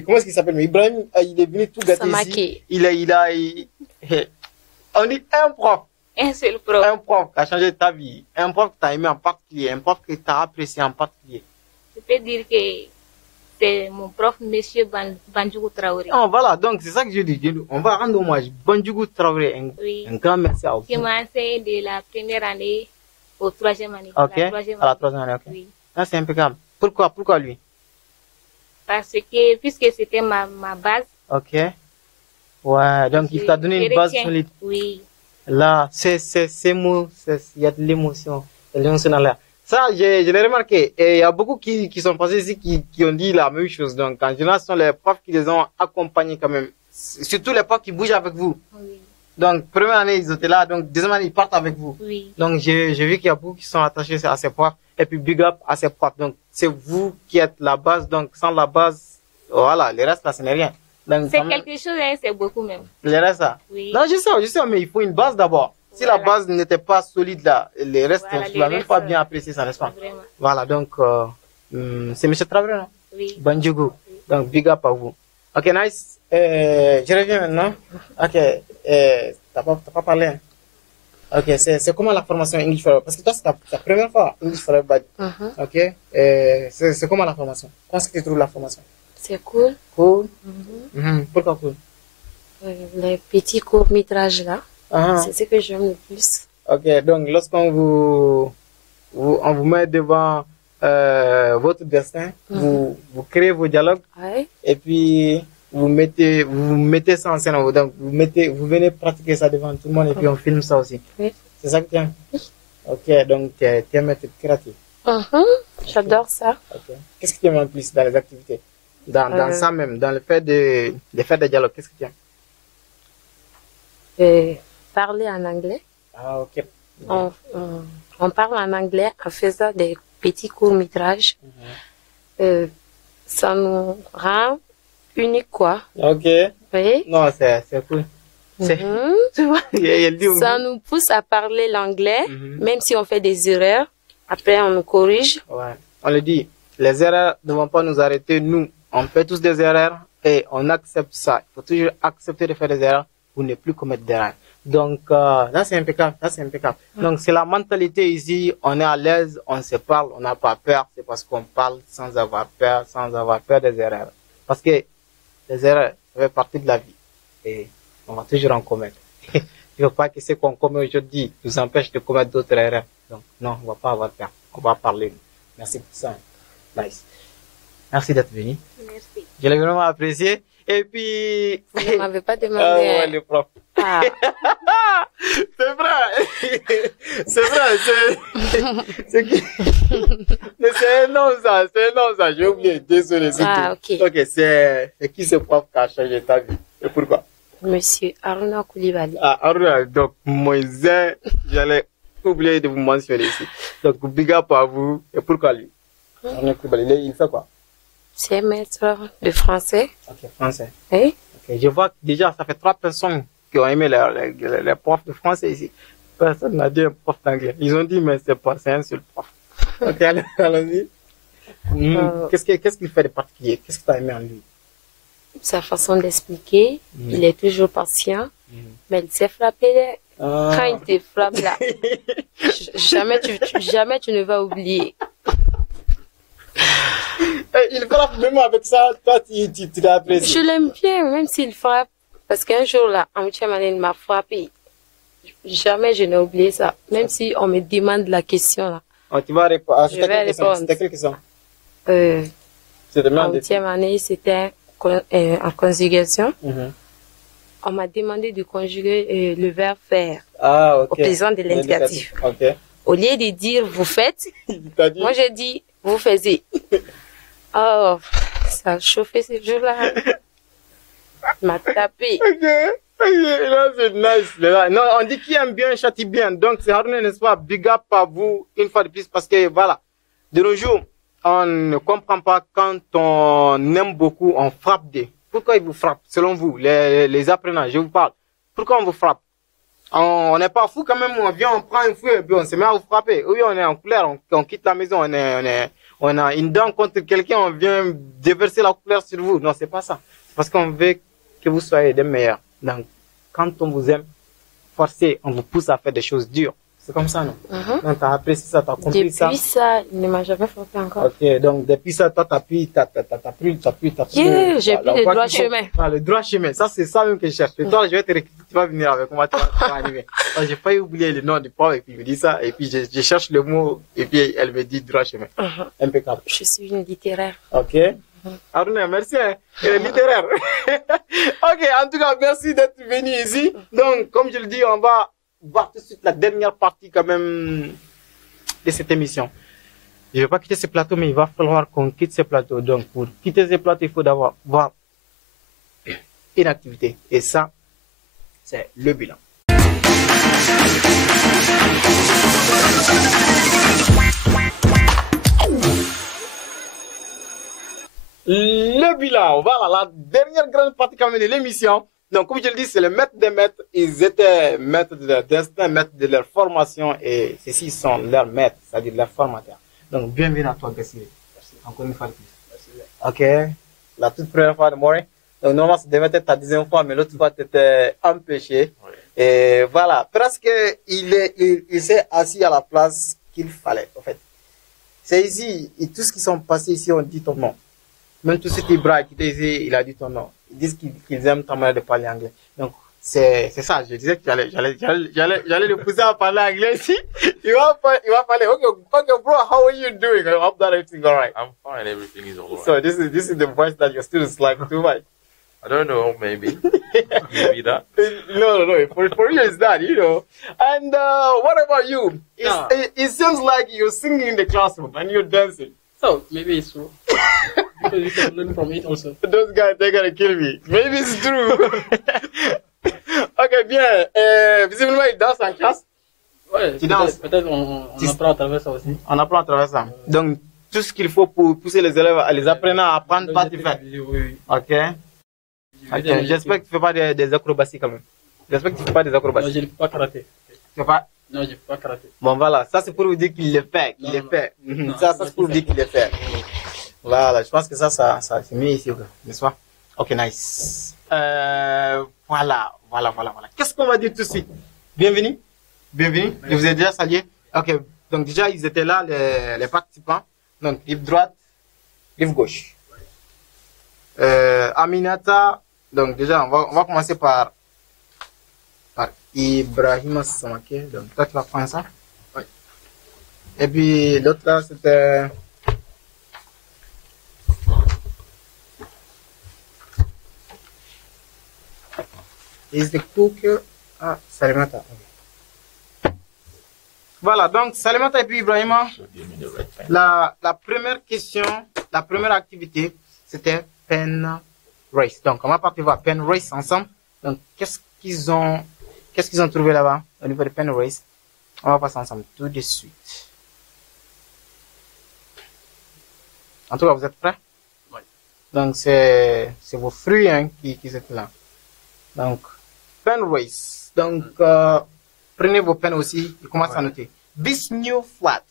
comment est-ce qu'il s'appelle? Ibrahim, il est venu tout gâter ici. On dit un prof. Un seul prof. Un prof qui a changé ta vie. Un prof que tu as aimé en particulier. Un prof que tu as apprécié en particulier. Je peux dire que c'est mon prof, monsieur Bandjougou Traoré. Oh, voilà, donc c'est ça que je dis. On va rendre hommage. Bandjougou Traoré, Oui. un grand merci à vous. Qui m'a enseigné de la première année au 3e année. Ok, La 3e à la 3e année, ok. Oui. Ah, c'est impeccable. Pourquoi lui? Parce que, puisque c'était ma base. Ok. Ouais, donc il t'a donné une base solide. Oui. Là, ces mots, il y a de l'émotion. L'émotion dans l'air. Ça, je l'ai remarqué. Et il y a beaucoup qui sont passés ici qui ont dit la même chose. Donc, en général, ce sont les profs qui les ont accompagnés quand même. Surtout les profs qui bougent avec vous. Oui. Donc, première année, ils étaient là. Donc, deuxième année, ils partent avec vous. Oui. Donc, j'ai vu qu'il y a beaucoup qui sont attachés à ces profs. Et puis, big up à ces profs. Donc, c'est vous qui êtes la base. Donc, sans la base, voilà, le reste, là, ce n'est rien. C'est quelque chose, hein, c'est beaucoup même. Le reste, là? Oui. Non, je sais, mais il faut une base d'abord. Si la base n'était pas solide là, les restes, tu vas même pas bien apprécier ça, n'est-ce pas? Vraiment. Voilà, donc, c'est M. Traoré, non? Oui. Banjougou. Donc, big up à vous. Ok, nice. Je reviens maintenant. Ok, t'as pas parlé. Hein? Ok, c'est comment la formation English Forever? Parce que toi, c'est ta première fois English Forever. Ok, c'est comment la formation? Comment est-ce que tu trouves la formation? C'est cool. Cool. Pourquoi cool? Les petits courts-métrages là, c'est ce que j'aime le plus. Ok, donc lorsqu'on on vous met devant votre destin, vous créez vos dialogues, et puis vous mettez ça en scène. Donc vous venez pratiquer ça devant tout le monde et puis on filme ça aussi. Oui. C'est ça que tu aimes? Ok, donc tu aimes être créatif. J'adore ça. Okay. Qu'est-ce que tu aimes le plus dans les activités? Dans ça même, dans le fait de faire des dialogues, qu'est-ce que tu aimes? Parler en anglais. Ah, ok. On parle en anglais en faisant des petits courts-métrages. Ça nous rend unique, quoi. Ok. Oui. Non, c'est cool. Tu vois, ça nous pousse à parler l'anglais, même si on fait des erreurs. Après, on nous corrige. Ouais. On le dit, les erreurs ne vont pas nous arrêter. Nous, on fait tous des erreurs et on accepte ça. Il faut toujours accepter de faire des erreurs pour ne plus commettre d'erreurs. Donc, là, c'est impeccable. Donc, c'est la mentalité ici. On est à l'aise, on se parle, on n'a pas peur. C'est parce qu'on parle sans avoir peur des erreurs. Parce que les erreurs, ça fait partie de la vie. Et on va toujours en commettre. Il ne faut pas que ce qu'on commet aujourd'hui nous empêche de commettre d'autres erreurs. Donc, non, on ne va pas avoir peur. On va parler. Merci pour ça. Nice. Merci d'être venu. Merci. Je l'ai vraiment apprécié. Et puis... Vous ne m'avez pas demandé... ouais, le prof. Ah. C'est vrai. Mais c'est un nom ça. J'ai oublié. Désolé. Ok, c'est qui ce prof qui a changé ta vie? Et pourquoi? Monsieur Aruna Koulibaly. Ah, Aruna, donc, Moïse, j'allais oublier de vous mentionner ici. Donc, big up à vous. Et pourquoi lui? Aruna Koulibaly, il fait quoi? C'est maître de français. Ok, français. Oui. Ok, je vois que déjà, ça fait 3 personnes qui ont aimé les profs de français ici. Personne n'a dit un prof d'anglais. Ils ont dit, mais c'est un seul prof. Ok, allons-y. Qu'est-ce qu'il fait de particulier? Qu'est-ce que tu as aimé en lui? Sa façon d'expliquer. Il est toujours patient. Mais il s'est frappé. Quand il te frappe là, jamais tu ne vas oublier. Il frappe même avec ça, toi tu l'as apprécié. Je l'aime bien, même s'il frappe. Parce qu'un jour là, en 8e année, il m'a frappé. Jamais je n'ai oublié ça. Même si on me demande la question là. Tu vas répondre. Je vais répondre. C'était quelle question? En 8e année, c'était en conjugation. On m'a demandé de conjuguer le verbe faire au présent de l'indicatif. Au lieu de dire vous faites, moi j'ai dit vous faisiez. Oh, ça a chauffé ce jour-là. Il m'a tapé. Là, c'est nice. Non, on dit qui aime bien châtie bien. Donc, c'est Haruna, n'est-ce pas? Big up à vous, une fois de plus, parce que voilà, de nos jours, on ne comprend pas quand on aime beaucoup, on frappe des. Pourquoi ils vous frappent, selon vous, les apprenants, je vous parle. Pourquoi on vous frappe? On n'est pas fou quand même, on vient, on prend un fouet et puis on se met à vous frapper. Oui, on est en couleur, on quitte la maison, on a une dent contre quelqu'un, on vient déverser la couleur sur vous. Non, c'est pas ça. C'est parce qu'on veut que vous soyez des meilleurs. Donc, quand on vous aime, forcez, on vous pousse à faire des choses dures. C'est comme ça, non? Donc, tu as apprécié ça, tu as compris ça. Depuis ça, il ne m'a jamais frappé encore. Ok, donc depuis ça, toi, tu as pris. J'ai pris le droit chemin. Ah, le droit chemin, ça, c'est ça même que je cherche. Et toi, je vais te recruter, tu vas venir avec moi, tu vas arriver. J'ai failli oublier le nom du prof, et puis il me dit ça, et puis je cherche le mot, et puis elle me dit droit chemin. Impeccable. Je suis une littéraire. Ok. Aruna, merci, hein. Littéraire. Ok, en tout cas, merci d'être venu ici. Donc, comme je le dis, on va voir tout de suite la dernière partie quand même de cette émission. Je ne vais pas quitter ce plateau, mais il va falloir qu'on quitte ce plateau. Donc, pour quitter ce plateau, il faut d'abord voir une activité. Et ça, c'est le bilan. Le bilan, voilà, la dernière grande partie quand même de l'émission. Donc, comme je le dis, c'est le maître des maîtres. Ils étaient maîtres de leur destin, maîtres de leur formation, et ceux-ci sont leurs maîtres, c'est-à-dire leurs formateurs. Donc, bienvenue à toi, Gassiré. Merci. Encore une fois de plus. Merci. Ok. La toute première fois de Moré. Donc, normalement, ça devait être ta 10e fois, mais l'autre fois, tu étais empêché. Oui. Et voilà. Presque, il s'est assis à la place qu'il fallait, en fait. C'est ici, et tous qui sont passés ici ont dit ton nom. Même tous ceux qui braquent, qui étaient ici, il a dit ton nom. Ils disent qu'ils aiment ta manière de parler anglais. Donc, c'est ça. Je disais que j'allais le pousser à parler anglais ici. Il va parler, okay, bro, how are you doing? I hope that everything all right. I'm fine, everything is all right. So this is the voice that your students like too much. I don't know, maybe. Maybe that. No. For you, it's that, you know. And what about you? It seems like you're singing in the classroom and you're dancing. So, maybe it's true. Because you can learn from it also. Those guys, they're gonna kill me. Maybe it's true. Ok, bien. Visiblement, il danse en classe. Ouais, peut-être on apprend à travers ça aussi. On apprend à travers ça. Donc, tout ce qu'il faut pour pousser les élèves à les apprendre à apprendre pas de faire. Oui. Ok. J'espère que tu ne fais pas des acrobaties quand même. J'espère que tu ne fais pas des acrobaties. Non, je ne peux pas karaté. Tu fais pas? Non, je ne peux pas karaté. Bon, voilà. Ça, c'est pour vous dire qu'il le fait. Ça, c'est pour vous dire qu'il le fait. Voilà. Je pense que ça c'est mieux ici, n'est-ce pas? Ok, nice. Voilà. Qu'est-ce qu'on va dire tout de suite? Bienvenue. Je vous ai déjà salué. Ok. Donc, déjà, ils étaient là, les participants. Donc, rive droite, rive gauche. Aminata. Donc, déjà, on va commencer par Ibrahima Samake. Donc, toi, tu vas prendre ça. Oui. Et puis, l'autre là, c'était. Is the cooker? Ah, Salimata. Okay. Voilà, donc, Salimata et puis Ibrahima. La première question, la première activité, c'était pen race. Donc, on va partir voir pen race ensemble. Donc, qu'est-ce qu'ils ont trouvé là-bas au niveau de pen race? On va passer ensemble tout de suite. En tout cas, vous êtes prêts? Oui. Donc, c'est vos fruits hein, qui étaient là. Donc, pen race. Donc, prenez vos pens aussi et commencez à noter. This new flat.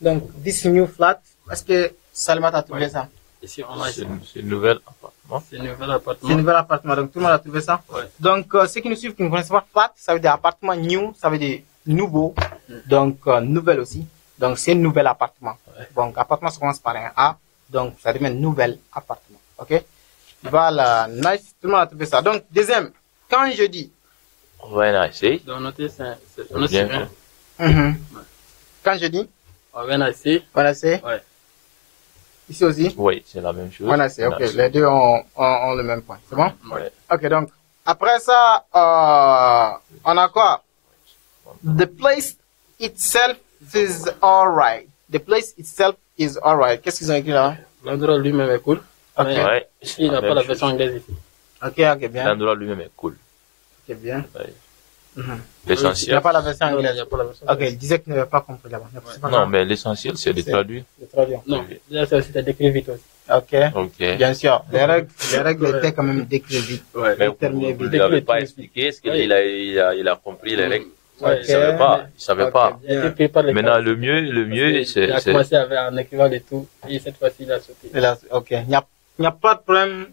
Donc, this new flat. Est-ce que Salma a trouvé ça? Ici, on a c'est une nouvelle appartement. C'est un nouvel appartement. C'est un nouvel appartement. Donc, tout le monde a trouvé ça? Ouais. Donc, ceux qui nous suivent, qui ne connaissent pas flat, ça veut dire appartement new, ça veut dire nouveau. Donc, nouvelle aussi. Donc, c'est un nouvel appartement. Ouais. Donc, appartement, ça commence par un A. Donc, ça devient nouvel appartement. OK? Voilà. Nice. Tout le monde a trouvé ça. Donc, deuxième. Quand je dis. When I say. Donc, notez, c'est bien. Quand je dis. When I say. When I say. Ouais. Ici aussi? Oui, c'est la même chose. When I say, ok. Les deux ont le même point. C'est bon? Oui. Ok, donc, après ça, on a quoi? The place itself is alright. The place itself is alright. Qu'est-ce qu'ils ont écrit là? L'endroit lui-même est cool. Ok. Ouais, il n'a pas la version anglaise ici. Ok, bien. L'endroit lui-même est cool. Ok, bien. Ouais. Il L'essentiel. n'y a pas la version anglaise. Il n'y a pas la version Ok, il disait qu'il n'avait pas compris là-bas. Ouais. Non, mais l'essentiel, c'est de traduire. De traduire. Non, là, c'est aussi de décrire vite aussi. Ok. Bien sûr. Les règles étaient quand même décrites vite. Ouais. Mais vous ne l'avez pas expliqué, est-ce qu'il a compris les règles? Okay. Il savait pas. Maintenant, le mieux, c'est. Il a commencé en écrivant les tout, et cette fois-ci, il a sauté. Ok. Il n'y a pas de problème.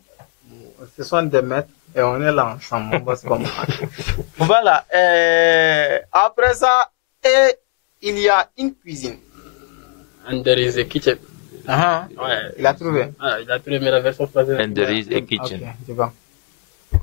Ce sont des maîtres. Et on est là ensemble, on va se comprendre. Voilà. Après ça, Et il y a une cuisine. And there is a kitchen. Ouais. Il a trouvé. Il a trouvé, mais la version française. And there is a kitchen. Okay, c'est bon.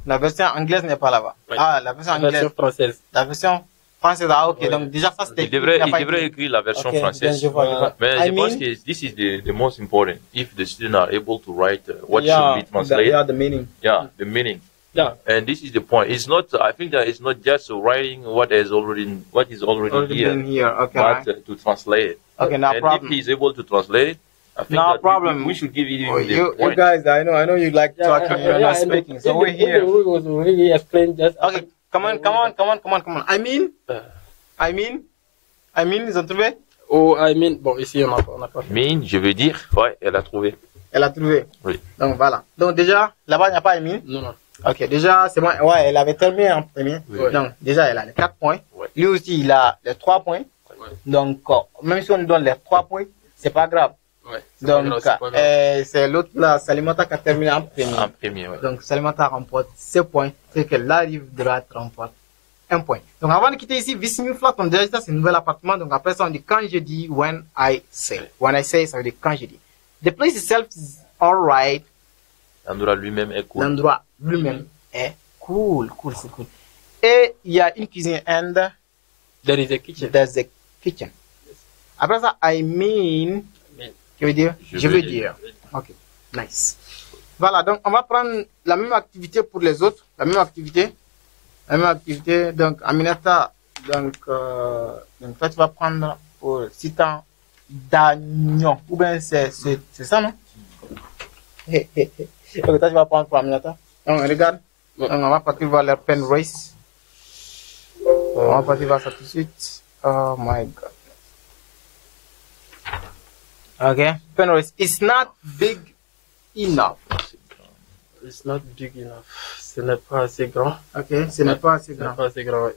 La version anglaise n'est pas là-bas. Oui. La version anglaise. La version française. La version française, ok. Oui. Donc déjà ça c'était. Il devrait écrire la version française. Je vois. Mais je pense que this is the most important. If the students are able to write what should be translated. The meaning. Yeah, the meaning. Yeah. And this is the point. It's not. I think that it's not just writing what is already here, okay, but to translate it. Okay, no problem. If he is able to translate it, I think no that problem. We should give it you guys, I know you like talking, you're not speaking. So we're here. We explain just. Okay, come on. I mean, ils ont trouvé? Oh, I mean, bon, ici on n'a pas. Mean, je veux dire, ouais, elle a trouvé. Elle a trouvé. Oui. Donc voilà. Donc déjà, là-bas, il n'y a pas Emile. Non. Ok, déjà, c'est bon. Ouais, elle avait terminé en premier. Oui. Donc déjà, elle a les 4 points. Oui. Lui aussi, il a les 3 points. Oui. Donc, même si on lui donne les 3 points, c'est pas grave. Ouais, donc, c'est l'autre là, Salimata qui a terminé en premier. En premier, ouais. Donc, Salimata remporte 7 points. C'est que la rive droite remporte 1 point. Donc, avant de quitter ici, Vissigny Flat, on dirait ça, c'est un nouvel appartement. Donc, après ça, on dit quand je dis, when I say. When I say, ça veut dire quand je dis. The place itself is alright. L'endroit lui-même est cool. L'endroit lui-même est cool, c'est cool. Et il y a une cuisine and there is a kitchen. There's a kitchen. Après ça, I mean, qui veut dire je veux dire. Ok, nice. Voilà, donc on va prendre la même activité pour les autres, la même activité. Donc Aminata, donc toi tu vas prendre pour citant d'agnon, ou bien c'est ça, non? Donc toi tu vas prendre pour Aminata. Donc regarde, donc on va partir voir leur pen race. On va partir voir ça tout de suite. Oh my god. Okay, pen race. It's not big enough. It's not big enough. Ce n'est pas assez grand. Ok, ce n'est pas assez grand. Ce n'est pas assez grand, oui.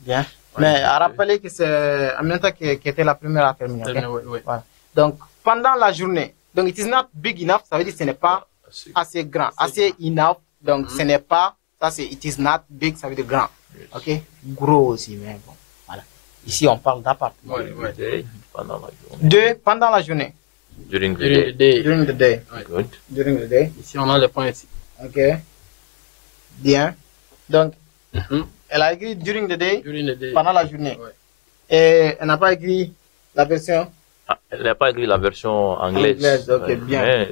Bien. Ouais, mais à rappeler que c'est Aminata qui était la première à terminer. Okay? Oui. Voilà. Donc, pendant la journée, donc it is not big enough, ça veut dire que ce n'est pas assez grand. Assez enough, donc ce n'est pas, ça c'est it is not big, ça veut dire grand. Ok, gros aussi, mais bon. Voilà. Ici, on parle d'appartement. Oui. Pendant la journée. Deux, pendant la journée. During the day. During the day. Good. During the day. Ici, on a les points ici. Ok. Bien. Donc, elle a écrit during the day. During the day. Pendant la journée. Ouais. Et elle n'a pas écrit la version. Elle n'a pas écrit la version anglaise. Ok, bien. Mais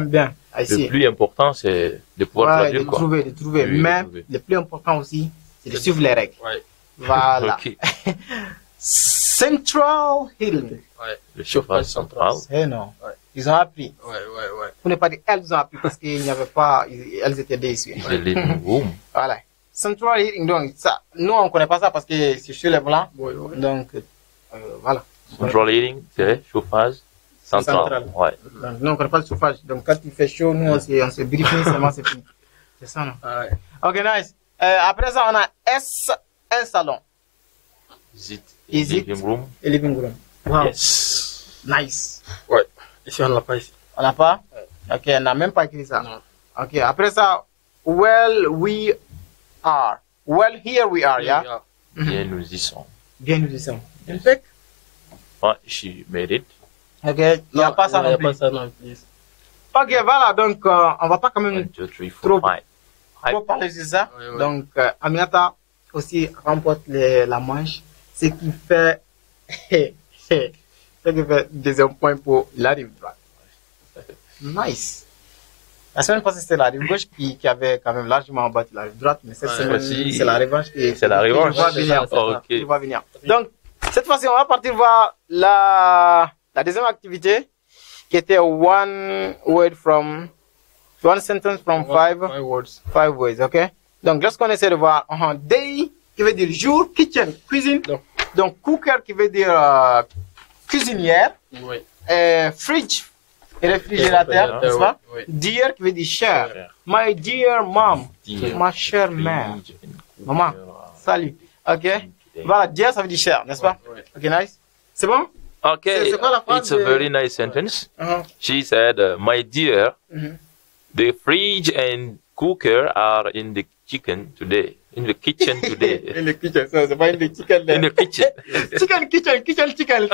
Bien. Le plus important, c'est de pouvoir traduire, quoi. De trouver. Mais le plus important aussi, c'est de suivre les règles. Ouais. Voilà. Okay. Central heating. Ouais. Le chauffage central. Eh non. Ouais. Ils ont appris. Ouais. Pour ne pas dire elles ont appris parce qu'il n'y avait pas, elles étaient déçues. The living room. Voilà. Central heating, donc ça, nous on ne connaît pas ça parce que c'est chez les blancs. Ouais. Donc, voilà. Central heating, c'est chauffage central. Ouais. Donc, nous on ne connaît pas le chauffage. Donc quand il fait chaud, nous on se briefing seulement, c'est fini. C'est ça, non? Ouais. Ok, nice. Après ça, on a un salon. Is it living room? A living room. Wow. Yes. Nice. Ouais. Ici, on ne l'a pas ici. On n'a pas? Ok, on n'a même pas écrit ça. Non. Ok, après ça, well, we are. Well, here we are, yeah? Bien, nous y sommes. Bien, nous y sommes. Perfect. Ouais, she made it. Ok, il n'y a pas ça non plus. Ok, voilà, donc on va pas quand même 1, 2, 3, 4, 5. trop parler de ça. Ouais. Donc, Aminata aussi remporte la manche, ce qui fait deuxième point pour la rive droite. Nice. La semaine passée, c'était la rive gauche qui avait quand même largement battu la rive droite, mais cette semaine, c'est la revanche. C'est la revanche. Qui va venir. Donc, cette fois-ci, on va partir voir la deuxième activité qui était one sentence from five words, ok? Donc, lorsqu'on essaie de voir day qui veut dire jour, kitchen, cuisine. Donc, cooker qui veut dire cuisinière. Oui. Fridge, réfrigérateur, n'est-ce pas? Oui. Dear qui veut dire cher. My dear mom, ma chère mère. Maman, salut. Ok? Voilà, dear ça veut dire cher, n'est-ce pas? Oui. Ok, nice. C'est bon? Okay, it's a very nice sentence. She said, my dear, the fridge and cooker are in the kitchen today. In the kitchen today. In the kitchen, ça, c'est pas in the chicken. In the kitchen. Chicken.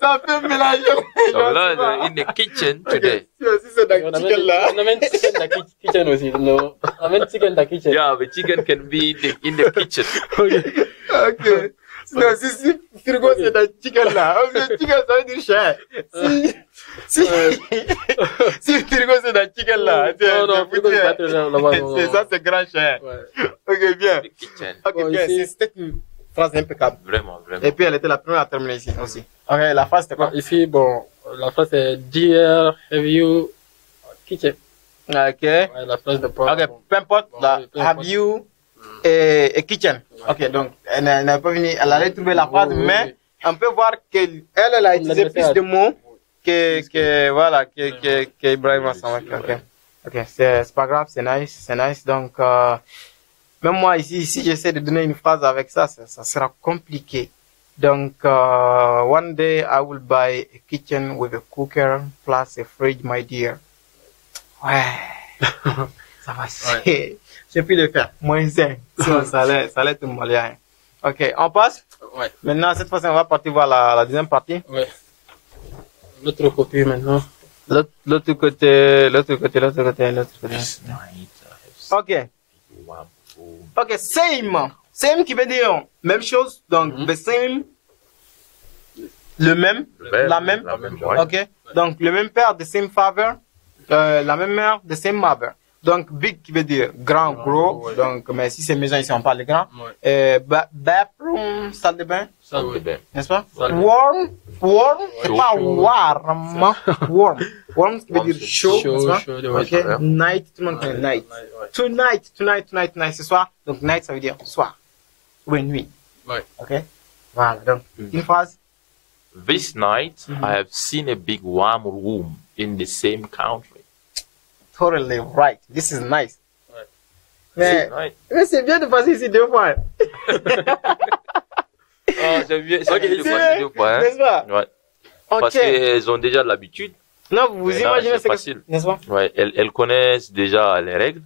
Ça fait mélanger. So là, in the kitchen today. Si c'est dans le chicken là. On amène chicken dans le kitchen aussi. Non, on amène chicken dans le kitchen. Yeah, but chicken can be in the kitchen. Ok. Sinon, si frigo c'est dans le chicken là. Chicken ça veut dire cher. Si frigo c'est dans le chicken là. Non, frigo c'est pas très là-bas. C'est ça, c'est grand cher. Ok, bien. Ok, bien. C'était une phrase impeccable. Vraiment. Et puis, elle était la première à terminer ici aussi. Ok, la phrase c'était quoi? Ici, bon, la phrase c'est Dear, have you kitchen? Ok. Ouais, la phrase de pas. Ok, peu importe. Have you et kitchen. Ok, donc, elle n'a pas fini. Elle allait trouver la phrase, mais on peut voir qu'elle a utilisé plus de mots que Ibrahim Assama. Ok, c'est pas grave, c'est nice. Donc, même moi ici, si j'essaie de donner une phrase avec ça sera compliqué. Donc, one day I will buy a kitchen with a cooker plus a fridge, my dear. Ouais. Ça va, j'ai pu le faire. Moins 5. Ça allait être malien. Ok, on passe? Ouais. Maintenant, cette fois-ci, on va partir voir la deuxième partie. Ouais. L'autre côté maintenant. L'autre côté. Ok, same. Same qui veut dire même chose. Donc, the same. Le même. La même. Ok. Donc, le même père, the same father. La même mère, the same mother. Donc, big qui veut dire grand, gros. Donc, mais si c'est maison ici, on parle de grand. Bathroom, salle de bain. N'est-ce pas? Warm, c'est pas warm. Warm qui veut dire chaud, n'est-ce pas? Ok. Night, tout le monde connaît night. Tonight, ce soir. Donc, night, ça veut dire soir. Ou nuit. Ok. Voilà. Donc, une phrase. This night, I have seen a big warm room in the same country. Totally right. This is nice. Mais c'est bien de passer ici 2 fois. C'est bien de passer 2 fois. N'est-ce pas? Ouais. Parce qu'elles ont déjà l'habitude. Non, vous imaginez, c'est facile. N'est-ce pas? Ouais, elles connaissent déjà les règles.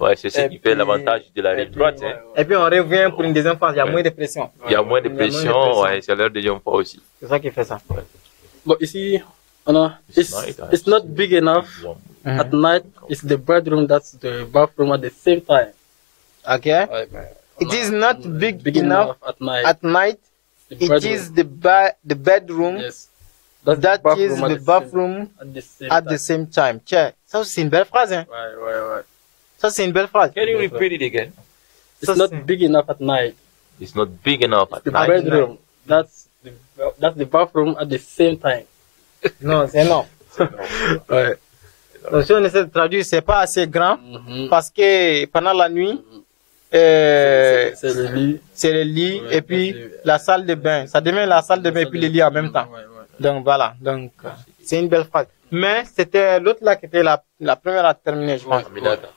Ouais, c'est ce qui fait l'avantage de la rive droite. Et puis on revient pour une deuxième phase, il y a moins de pression. Il y a moins de pression, ouais, c'est leur deuxième fois aussi. C'est ça qui fait ça. Bon, ici, it's not big enough. At night, it's the bedroom that's the bathroom at the same time. Okay. It is not big enough at night. It is the bedroom. Yes. That is the bathroom at the same time. Tiens, ça c'est une belle phrase, hein? Ouais. Ça c'est une belle phrase. Can you repeat it again? It's not big enough at night. It's not big enough at night. The bedroom. That's the bathroom at the same time. Non, c'est non. Ouais. Donc, si on essaie de traduire, c'est pas assez grand parce que pendant la nuit, c'est le lit et puis la salle de bain. Ça devient la salle de bain et puis le lit en même temps. Donc voilà. Donc c'est une belle phrase. Mais c'était l'autre là qui était la première à terminer, je pense.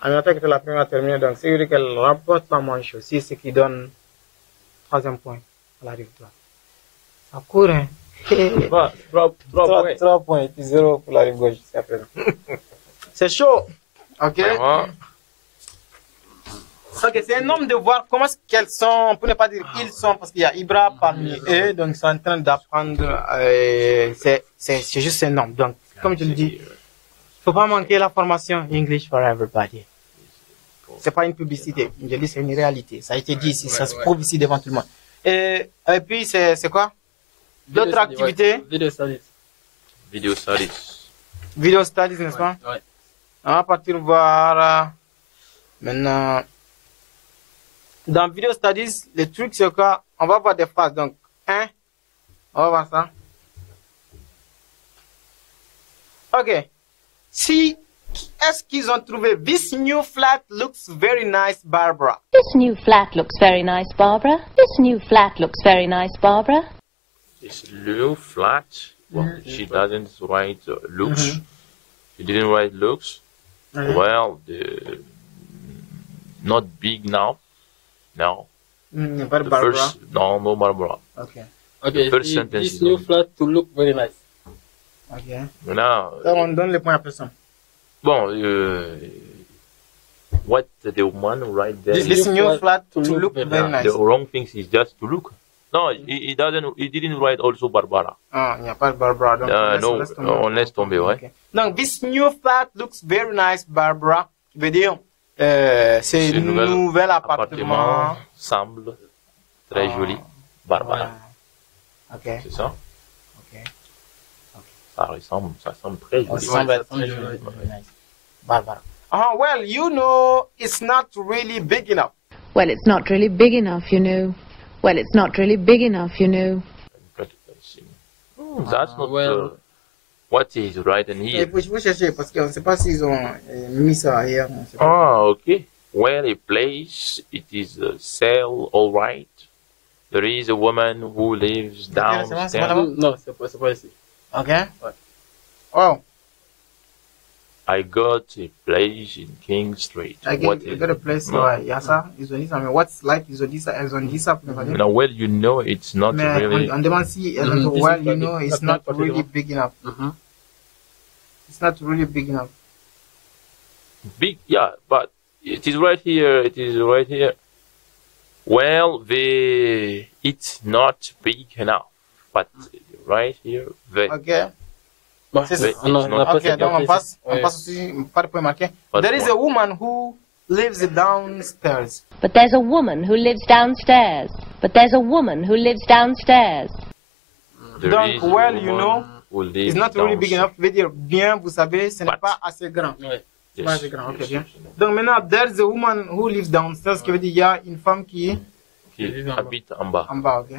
Aminata qui était la première à terminer. Donc c'est vrai qu'elle remporte la manche aussi, ce qui donne 3e point à la rive droite. Ça court, hein? 3 points et puis 0 pour la rive gauche jusqu'à présent. C'est chaud. Ok. Ok, c'est un nombre de voir comment qu'elles sont, pour ne pas dire ils sont, parce qu'il y a Ibra parmi eux, donc ils sont en train d'apprendre. C'est juste un nombre. Donc, comme je le dis, il ne faut pas manquer la formation English for everybody. C'est pas une publicité. Je dis c'est une réalité. Ça a été dit ici, ça se prouve ici devant tout le monde. Et puis, c'est quoi? D'autres activités? Video studies. Video studies, n'est-ce pas? Ouais. On va partir voir maintenant. Dans Video Studies, le truc c'est quoi? On va voir des phrases. Donc, on va voir ça. Ok. Si, est-ce qu'ils ont trouvé This new flat looks very nice, Barbara? This new flat looks very nice, Barbara. This new flat looks very nice, Barbara. This new flat? Well, she doesn't write looks. She didn't write looks. Well, not big now. No. But Barbara. No Barbara. Okay. Okay. First sentence. This new flat to look very nice. Okay. Now, on donne les points à personne. Bon, what the woman right there. This new flat to look very nice. The wrong thing is just to look. No, he didn't write also Barbara. Ah, il n'y a pas de Barbara. Donc on laisse tomber, ouais. Okay. Donc, this new flat looks very nice, Barbara. Qui veut dire, c'est un nouvel appartement. Semble très joli, Barbara. Ok. C'est ça? Ok. Ça semble très joli. Ça semble très joli. Barbara. Well, you know, it's not really big enough. Well, it's not really big enough, you know. Well, it's not really big enough, you know. That's not what is right in here. Vous cherchez parce qu'on ne sait pas s'ils ont mis ça ailleurs. Okay. Well, a place, it is a cell, all right. There is a woman who lives downstairs. Non, c'est pas ici. Okay. Oh. I got a place in King Street. I got a place. Yasa, what's like Izodisa? Now, well, you know, it's not really. On demande si, well, you know, it's not really big enough. It's not really big enough. Big, yeah, but it is right here. It is right here. Well, it's not big enough, but right here. Okay. Okay, donc on passe aussi, pas de point marqué. There is a woman who lives downstairs. But there's a woman who lives downstairs. But there's a woman who lives downstairs. Donc, well, you know, it's not really big enough. Veut dire bien, vous savez, ce n'est pas assez grand. C'est pas assez grand, ok, bien. Donc maintenant, there's a woman who lives downstairs, qui veut dire il y a une femme qui habite en bas. En bas, ok.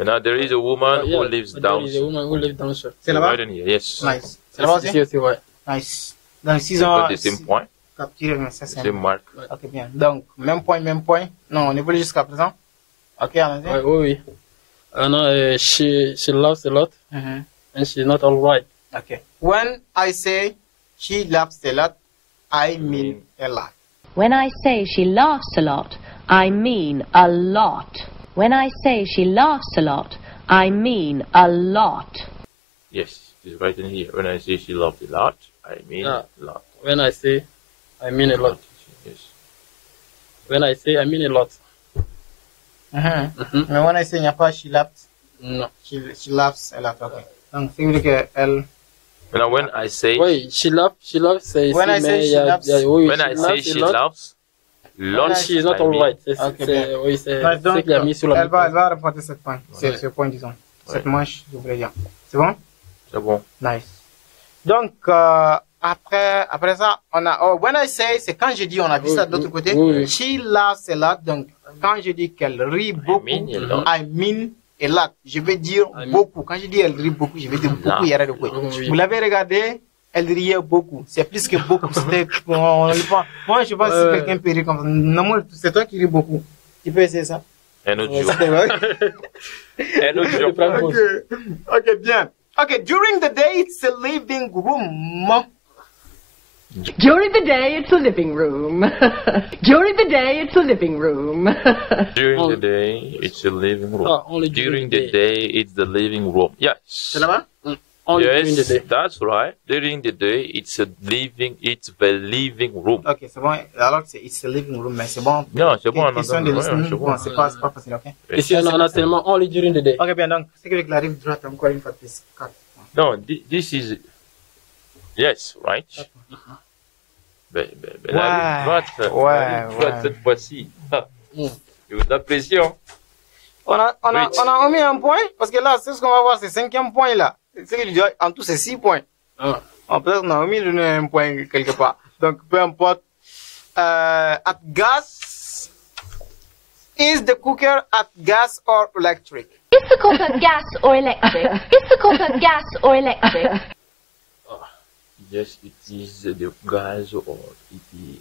Now there is a woman who lives downstairs. There is a woman who lives downstairs. C'est là-bas? Yes. Nice. C'est là-bas aussi? C'est ouais. Nice. Donc, s'ils ont... C'est le même point. Capturé, mais ça, c'est marque. Ok, bien. Donc, même point. Non, on évolue jusqu'à présent. Ok, allons-y. Oui. No, she laughs a lot. And she's not all right. Okay. When I say she laughs a lot, I mean a lot. When I say she laughs a lot, I mean a lot. When I say she laughs a lot, I mean a lot. Yes, it's right in here. When I say she laughs a lot, I mean a lot. When I say, I mean a lot. Yes. When I say, I mean a lot. Mais when I say il n'y a pas she laughs, no. She laughs a lot. Okay. Donc, c'est vrai que elle. Now, when I say. Wait, she laughs. When I say she laughs. When I say she laughs. She is not all right. Elle va reporter cette point. C'est ce point, disons. Cette manche, je voulais dire. C'est bon? C'est bon. Nice. Donc, après ça, on a, when I say, c'est quand je dis, on a vu ça de l'autre côté. She laughs a lot. Donc, quand je dis qu'elle rit beaucoup, I mean a lot. Je veux dire beaucoup. Quand je dis elle rit beaucoup, je veux dire beaucoup, il y a de quoi. Vous l'avez regardé? Elle riait beaucoup. C'est plus que beaucoup. Moi, je sais pas si quelqu'un peut rire comme ça. Non, c'est toi qui ris beaucoup. Tu peux essayer ça? Un autre jour. Un autre jour. Ok, bien. Ok, during the day, it's a living room. During the day, it's a living room. During the day, it's a living room. During the day, it's a living room. During the day, it's the living room. Yes. C'est là-bas? Yes, that's right. During the day, it's the living room. Ok, c'est bon. Alors que it's a living room, mais c'est bon. Non, c'est bon. Question de listening, bon, c'est pas facile, ok? Ici, on a seulement only during the day. Ok, bien, donc, c'est que la rive droite, encore une fois de plus. No, this is... Yes, right? La rive droite, cette fois-ci. Il y a de la pression. On a mis un point, parce que là, c'est ce qu'on va voir, c'est 5e point, là. En tout, c'est 6 points. Peut-être on a mis un point quelque part. Donc, peu importe. At gas, is the cooker at gas or electric? Is the cooker gas or electric? Is the cooker gas or electric? Yes, it is the gas or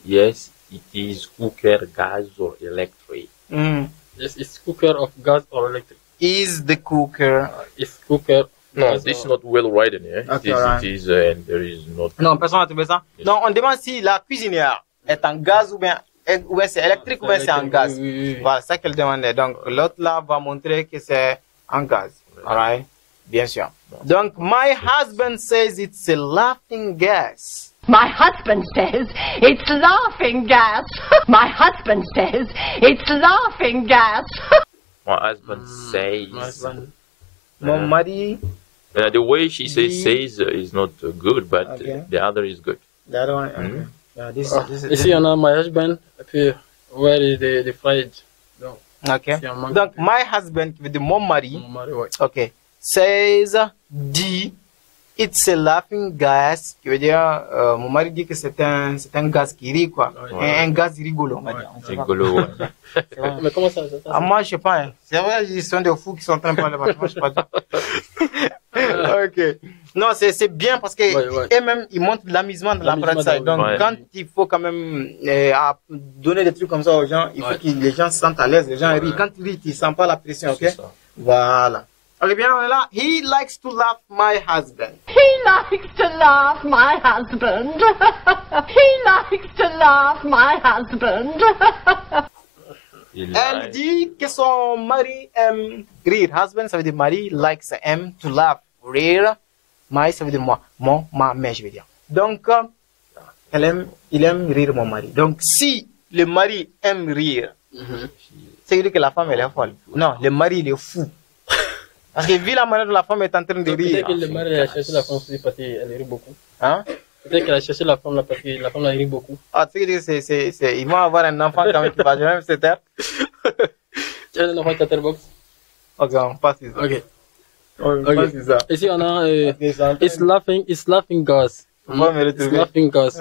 yes, it is cooker, gas or electric. Yes, it's cooker of gas or electric. Is the cooker? It's cooker. No, this is not well written here. Okay, it is, and there is not. Non, personne n'a trouvé ça. Yes. Non, on demande si la cuisinière est en gaz ou bien c'est électrique ou bien c'est en gaz. Voilà, c'est ça qu'elle demandait. Donc, l'autre là va montrer que c'est en gaz. Alright? Bien sûr. Donc, my husband says it's a laughing gas. My husband says it's laughing gas. My husband says it's laughing gas. My husband says. Mon mari. The way she says is not good, but the other is good. The other one, okay. Yeah, this Ici, on a my husband. Et puis, where is the fridge? Donc, ok. Donc, my husband, qui veut dire mon mari. Mon mari, ouais. Ok. Says, dit, it's a laughing gas, qui veut dire, mon mari dit que c'est un gaz qui rit, quoi. Ouais. Un gaz rigolo, on va dire. Rigolo, ouais. Mais comment ça moi, je sais pas. Hein. C'est vrai, ils sont des fous qui sont en train de parler. Moi, je sais pas. Ok. Non, c'est bien parce que eux-mêmes, ils montrent de l'amusement dans l'apprentissage. Donc, quand il faut quand même donner des trucs comme ça aux gens, il faut que les gens se sentent à l'aise, les gens rient. Quand ils rient, ils ne sentent pas la pression, ok? Voilà. Ok, bien, on est là. He likes to laugh my husband. He likes to laugh my husband. He likes to laugh my husband. Elle dit que son mari aime rire. Husband, ça veut dire mari, likes, aime, to laugh, rire. My, ça veut dire moi. Ma, je veux dire. Donc, il aime rire mon mari. Donc, si le mari aime rire, c'est dire que la femme, elle est folle. Non, le mari, il est fou. Parce que vu la manière dont la femme est en train de rire. Peut-être que le mari a cherché la femme parce qu'elle rit beaucoup. Hein? Peut-être qu'elle a cherché la femme là parce que la femme la rit beaucoup. Ah, tu sais que ils vont avoir un enfant quand même qui va jamais se taire. Tu as un enfant Chatterbox? Ok, on passe ça. Ok. On passe ça. Ici on a it's laughing gas. It's laughing gas.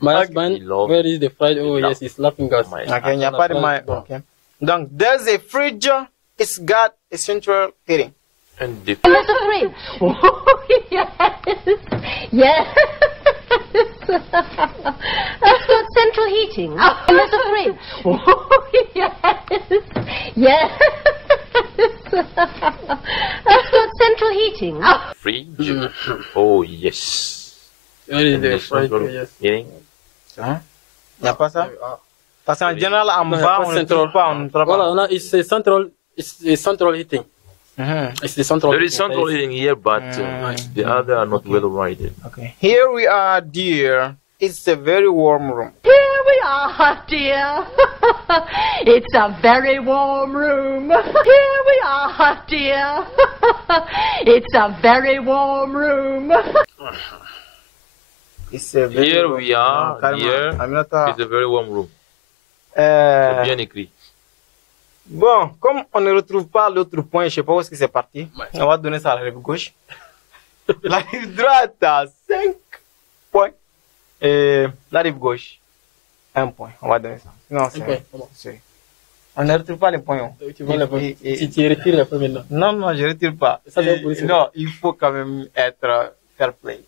My husband, where is the fridge? Oh yes, it's laughing gas. Ok, il n'y a pas de my. Ok. Donc, there's a fridge. It's got a central heating. And the there's a fridge. Oh, yes. Yes. It's got central heating. And there's a fridge. Oh, yes. Yes. It's got central heating. Fridge. Oh, yes. Where is the fridge? Yes. Heating. Hein? Il n'y a pas ça? Parce qu'en général, en bas, on ne trouve pas. Voilà, on a it's a central heating. It's the central there is central heating here, but the other are not well oriented. Okay. Here we are, dear. It's a very warm room. Here we are, dear. It's a very warm room. Here we are, dear. It's a very warm room. Here we are, dear. It's a very warm room. C'est bien écrit. Bon, comme on ne retrouve pas l'autre point, je ne sais pas où est-ce que c'est parti. On va donner ça à la rive gauche. La rive droite a 5 points. Et la rive gauche, 1 point. On va donner ça. Non, c'est on ne retrouve pas les points. Si tu retires les points maintenant. Non, je ne retire pas. Non, il faut quand même être fair play.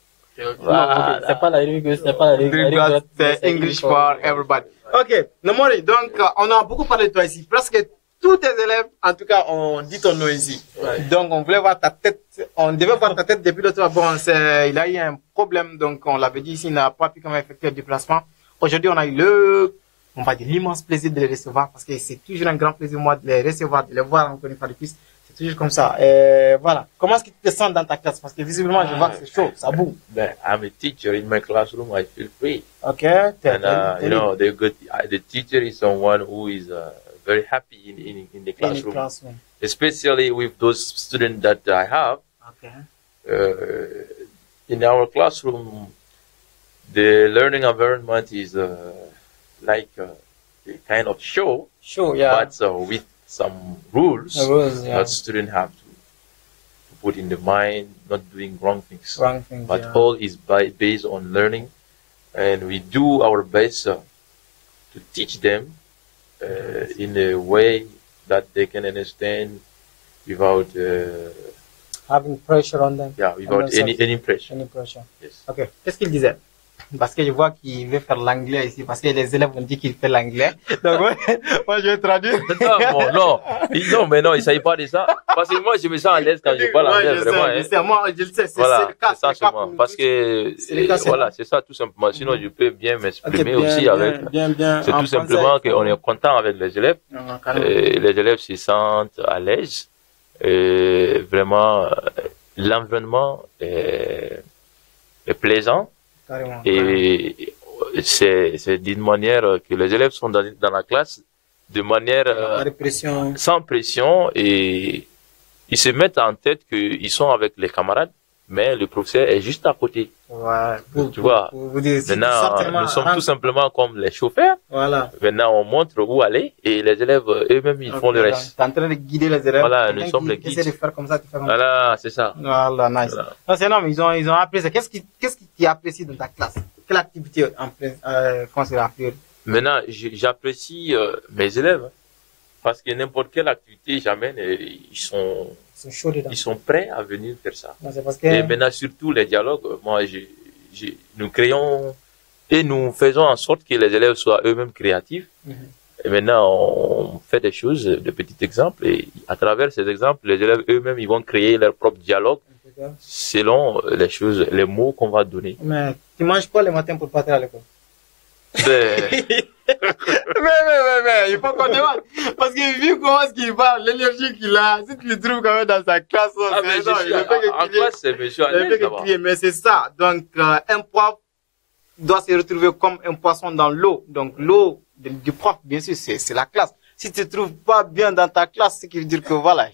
Voilà. C'est pas la rive gauche, c'est pas la rive droite. C'est English for everybody. Ok, Nomori, donc on a beaucoup parlé de toi ici. Presque tous tes élèves, en tout cas, ont dit ton nom ici. Ouais. Donc, on voulait voir ta tête. On devait voir ta tête depuis l'autre fois. Bon, il a eu un problème. Donc, on l'avait dit ici, il n'a pas pu quand même effectuer le déplacement. Aujourd'hui, on a eu on va dire, l'immense plaisir de les recevoir parce que c'est toujours un grand plaisir, moi, de les recevoir, de les voir encore une fois de plus. C'est toujours comme ça. Voilà. Comment est-ce que tu te sens dans ta classe? Parce que visiblement, je vois que c'est chaud, ça boue. I'm a teacher in my classroom. I feel free. Okay. And, you know, the teacher is someone who is very happy in the classroom. Especially with those students that I have. Okay. In our classroom, the learning environment is like a kind of show. Yeah. But with some rules that students have to put in the mind, not doing wrong things. But all is based on learning, and we do our best to teach them in a way that they can understand without having pressure on them. Yeah, without any pressure. Any pressure. Yes. Okay. Qu'est-ce qu'il disait? Parce que je vois qu'il veut faire l'anglais ici, parce que les élèves ont dit qu'il fait l'anglais. Donc, moi, je vais traduire. Non, mais non, il ne s'agit pas de ça. Parce que moi, je me sens à l'aise quand je parle anglais, vraiment. Je sais, moi, je le sais, c'est voilà, le cas. C'est ça seulement. Parce que, voilà, c'est ça tout simplement. Sinon, je peux bien m'exprimer aussi avec. C'est tout simplement qu'on est content avec les élèves. Les élèves se sentent à l'aise. Vraiment, l'environnement est plaisant. Carrément. Et c'est d'une manière que les élèves sont dans la classe de manière sans pression, et ils se mettent en tête qu'ils sont avec les camarades, mais le professeur est juste à côté. Ouais, tu vois, maintenant, nous sommes tout simplement comme les chauffeurs. Voilà. Maintenant, on montre où aller et les élèves eux-mêmes, ils font le reste. Tu es en train de guider les élèves. Voilà, nous sommes les guides. Tu essaies de faire comme ça, tu fais comme ça. Voilà, c'est ça. Voilà, nice. Voilà. Non, c'est énorme, ils ont apprécié. Qu'est-ce qui t'apprécie dans ta classe? Quelle activité français a appris? Maintenant, j'apprécie mes élèves, parce que n'importe quelle activité j'amène, ils sont prêts à venir faire ça. Non, parce que... Et maintenant, surtout les dialogues, moi, nous créons et nous faisons en sorte que les élèves soient eux-mêmes créatifs. Et maintenant, on fait des choses, de petits exemples, et à travers ces exemples, les élèves eux-mêmes, ils vont créer leur propre dialogue selon les choses, les mots qu'on va donner. Mais tu manges quoi le matin pour partir à l'école? mais il faut qu'on demande. Parce que vu comment est-ce qu'il parle, l'énergie qu'il a, si tu le trouves quand même dans sa classe, en classe, c'est monsieur Alain. Mais c'est ça. Donc, un prof doit se retrouver comme un poisson dans l'eau. Donc, l'eau du prof, bien sûr, c'est la classe. Si tu ne te trouves pas bien dans ta classe, c'est qui veut dire que voilà,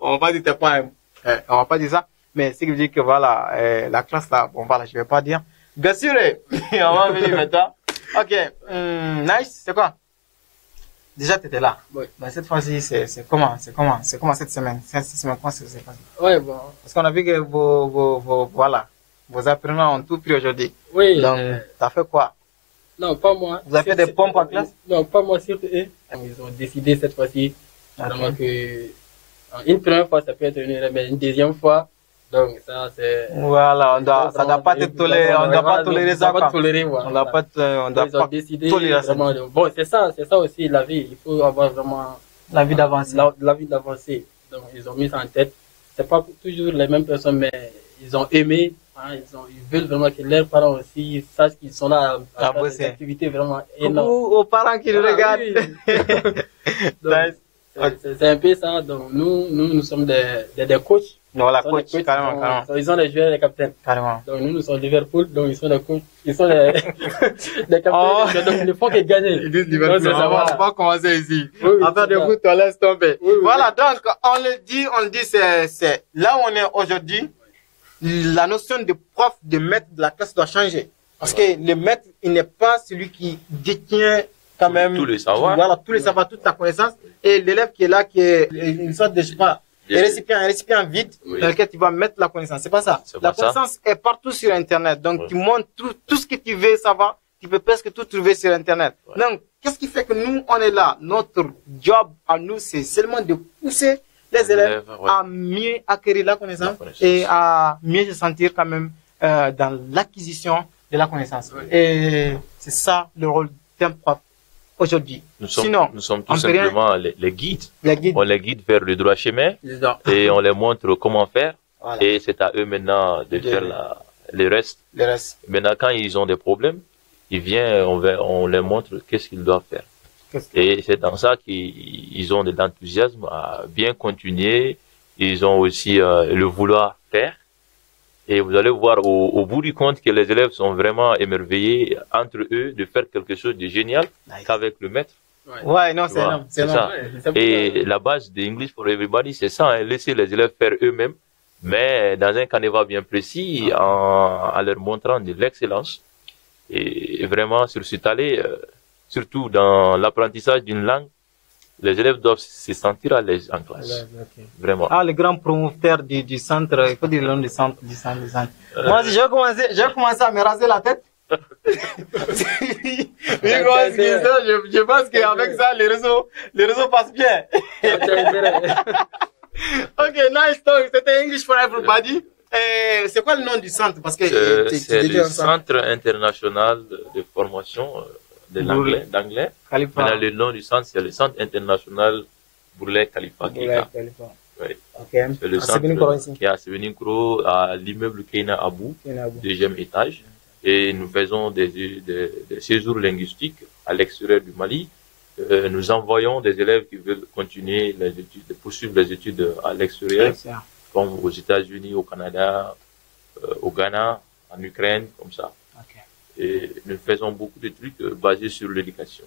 on va pas dire ça, mais c'est qui veut dire que voilà, la classe là, bon voilà, je vais pas dire. Bien sûr, on va venir maintenant. Ok, nice, c'est quoi? Déjà, tu étais là. Oui. Ben, cette fois-ci, c'est comment cette semaine? Comment ça s'est passé? Oui, bon. Parce qu'on a vu que vos apprenants ont tout pris aujourd'hui. Oui. Donc, t'as fait quoi? Non, pas moi. Vous avez fait des pompes en classe? Non, pas moi, surtout eux. Ils ont décidé cette fois-ci, vraiment que, une première fois, ça peut être une, mais une deuxième fois, donc ça, c'est... Voilà, ça ne doit pas être toléré, on ne doit pas tolérer ça. On doit pas tolérer, voilà. On doit pas décider tolérer ça. Bon, c'est ça aussi, la vie. Il faut avoir vraiment... La vie d'avancer. La vie d'avancer. Donc, ils ont mis ça en tête. C'est pas toujours les mêmes personnes, mais ils ont aimé. Hein, ils veulent vraiment que leurs parents aussi sachent qu'ils sont là à faire des activités vraiment énormes. Aux parents qui nous regardent. Oui. C'est un peu ça. Donc, nous sommes des coachs. Non, la coach, carrément. Ils ont des joueurs et des capitaines. Carrément. Donc, nous sommes Liverpool, donc ils sont des coachs. Ils sont des capitaines. Donc, ils ne font que gagner. Ils disent Liverpool. On va pas commencer ici. À faire des foot, on laisse tomber. Voilà, donc, on le dit, c'est là où on est aujourd'hui. La notion de prof, de maître de la classe doit changer. Parce que le maître, il n'est pas celui qui détient quand même tout le savoir. Voilà, tout le savoir, toute la connaissance. Et l'élève qui est là, qui est une sorte de, je sais pas, un récipient vide dans lequel tu vas mettre la connaissance. C'est pas ça. La connaissance est partout sur Internet. Donc, tu montres tout ce que tu veux savoir. Tu peux presque tout trouver sur Internet. Donc, qu'est-ce qui fait que nous, on est là? Notre job à nous, c'est seulement de pousser les élèves à mieux acquérir la connaissance et à mieux se sentir quand même dans l'acquisition de la connaissance. Et c'est ça le rôle d'un prof aujourd'hui. Nous sommes tout simplement les guides. On les guide vers le droit chemin et on les montre comment faire. Voilà. Et c'est à eux maintenant de faire le reste. Maintenant, quand ils ont des problèmes, ils viennent, on les montre qu'est-ce qu'ils doivent faire. Et c'est dans ça qu'ils ont de l'enthousiasme à bien continuer. Ils ont aussi le vouloir faire. Et vous allez voir au bout du compte que les élèves sont vraiment émerveillés entre eux de faire quelque chose de génial qu'avec le maître. Ouais, non, c'est énorme. C'est ça. Et la base de English for Everybody, c'est ça, hein, laisser les élèves faire eux-mêmes, mais dans un canevas bien précis, en leur montrant de l'excellence. Et vraiment, sur cette allée, surtout dans l'apprentissage d'une langue, les élèves doivent se sentir à l'aise en classe. Vraiment. Le grand promoteur du centre, il faut dire le nom du centre. Moi, j'ai commencé à me raser la tête. Je pense qu'avec ça, les réseaux passent bien. Ok, nice talk. C'était English for Everybody. C'est quoi le nom du centre? Parce que c'est le Centre international de formation d'anglais. Maintenant, le nom du centre, c'est le Centre international Bourlet Khalifa. Oui. Okay. C'est le centre qui est à Séveninkro, à l'immeuble Keina Abou, deuxième étage. Et nous faisons des séjours linguistiques à l'extérieur du Mali. Nous envoyons des élèves qui veulent continuer les études, poursuivre les études à l'extérieur, comme aux États-Unis, au Canada, au Ghana, en Ukraine, comme ça. Et nous faisons beaucoup de trucs basés sur l'éducation.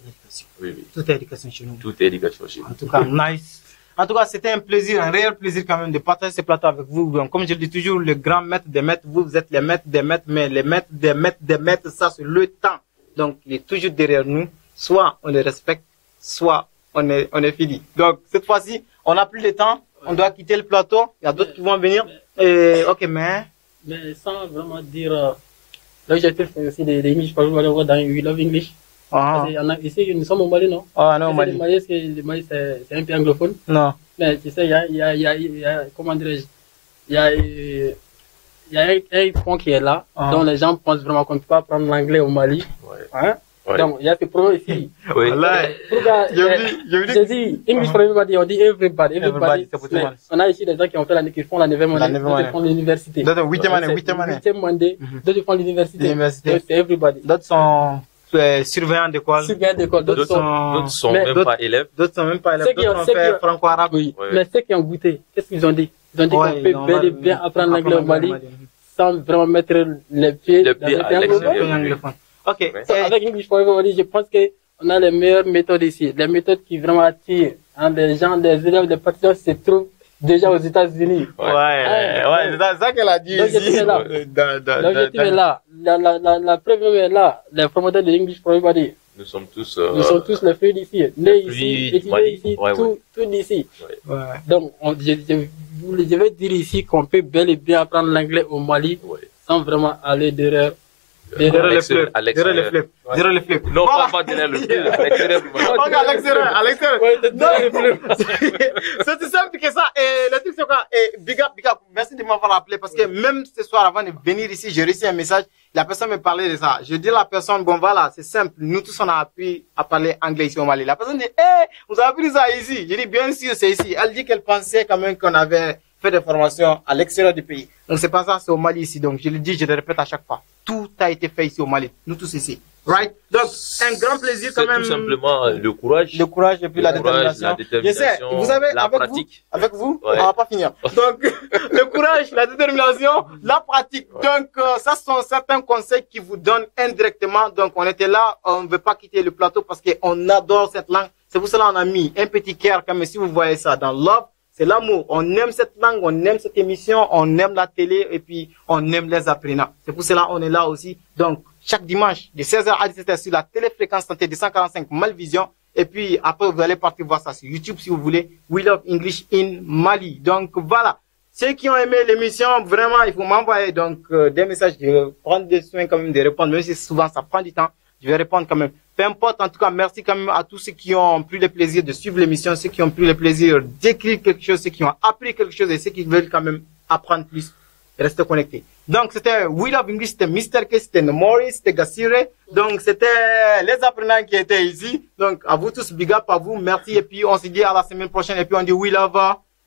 Oui, oui. Tout est éducation chez nous. Tout est éducation chez nous. En tout cas, nice. En tout cas, c'était un plaisir, un réel plaisir quand même de partager ce plateau avec vous. Donc, comme je le dis toujours, le grand maître des maîtres, vous êtes les maîtres des maîtres, mais les maîtres des maîtres des maîtres, ça c'est le temps. Donc, il est toujours derrière nous. Soit on le respecte, soit on est fini. Donc, cette fois-ci, on n'a plus le temps. On doit quitter le plateau. Il y a d'autres qui vont venir. Et, ok, mais sans vraiment dire... L'objectif, c'est aussi des English, par exemple, dans We Love English. Ici, nous sommes au Mali, non? Ah, non, au Mali. Le Mali, c'est un peu anglophone. Non. Mais tu sais, il y a comment dirais-je, il y a un point qui est là, dont les gens pensent vraiment qu'on ne peut pas apprendre l'anglais au Mali. Hein? Donc, il y a ce problème ici. Oui. J'ai dit English for everybody, on dit everybody. On a ici des gens qui font la 9e année, d'autres font l'université. D'autres 8e année. 8e année, d'autres font l'université. C'est everybody. D'autres sont surveillants d'école. D'autres sont même pas élèves. D'autres sont même pas élèves. D'autres sont fait franco-arabe. Oui. Mais ceux qui ont goûté, qu'est-ce qu'ils ont dit? Ils ont dit qu'on peut bel et bien apprendre l'anglais au Mali sans vraiment mettre les pieds dans le anglophone. Ok. Avec English for Everybody, je pense qu'on a les meilleures méthodes ici. Les méthodes qui vraiment attirent des gens, des élèves, des participants se trouvent déjà aux États-Unis. C'est ça qu'elle a dit ici. L'objectif est là. La preuve est là. Les formateurs de English for Everybody. Nous sommes tous les fruits d'ici. Nés ici, étudiés ici, tout d'ici. Donc, je vais dire ici qu'on peut bel et bien apprendre l'anglais au Mali sans vraiment aller derrière. Derrière les flips. Non, pas derrière le flip. À l'extérieur. C'est tout simple que ça. Et le truc, c'est quoi? Big up. Merci de m'avoir appelé parce que même ce soir, avant de venir ici, j'ai reçu un message. La personne me parlait de ça. Je dis à la personne, bon, voilà, c'est simple. Nous tous, on a appris à parler anglais ici au Mali. La personne dit, vous avez appris ça ici? Je dis, bien sûr, c'est ici. Elle dit qu'elle pensait quand même qu'on avait fait des formations à l'extérieur du pays. Donc, c'est pas ça, c'est au Mali ici. Donc, je le dis, je le répète à chaque fois. Tout a été fait ici au Mali. Nous tous ici. Right? Donc, un grand plaisir quand même. C'est tout simplement le courage. Le courage et puis la détermination. Je sais, vous savez, avec vous, on va pas finir. Donc, le courage, la détermination, la pratique. Donc, ça sont certains conseils qui vous donnent indirectement. Donc, on était là, on ne veut pas quitter le plateau parce qu'on adore cette langue. C'est pour cela qu'on a mis un petit cœur, comme si vous voyez ça dans Love. C'est l'amour. On aime cette langue, on aime cette émission, on aime la télé et puis on aime les apprenants. C'est pour cela qu'on est là aussi. Donc, chaque dimanche, de 16h à 17h sur la téléfréquence santé de 145 Malvision. Et puis, après, vous allez partir voir ça sur YouTube si vous voulez. We Love English in Mali. Donc, voilà. Ceux qui ont aimé l'émission, vraiment, il faut m'envoyer donc des messages. Je vais prendre des soins quand même de répondre, même si souvent ça prend du temps. Je vais répondre quand même. Peu importe, en tout cas, merci quand même à tous ceux qui ont pris le plaisir de suivre l'émission, ceux qui ont pris le plaisir d'écrire quelque chose, ceux qui ont appris quelque chose et ceux qui veulent quand même apprendre plus. Restez connectés. Donc, c'était We Love English, c'était Mr. K, c'était Maurice, c'était Gassire. Donc, c'était les apprenants qui étaient ici. Donc, à vous tous, big up à vous, merci. Et puis, on se dit à la semaine prochaine. Et puis, on dit We Love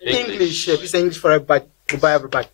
English. Et puis, c'est English for everybody. Goodbye, everybody.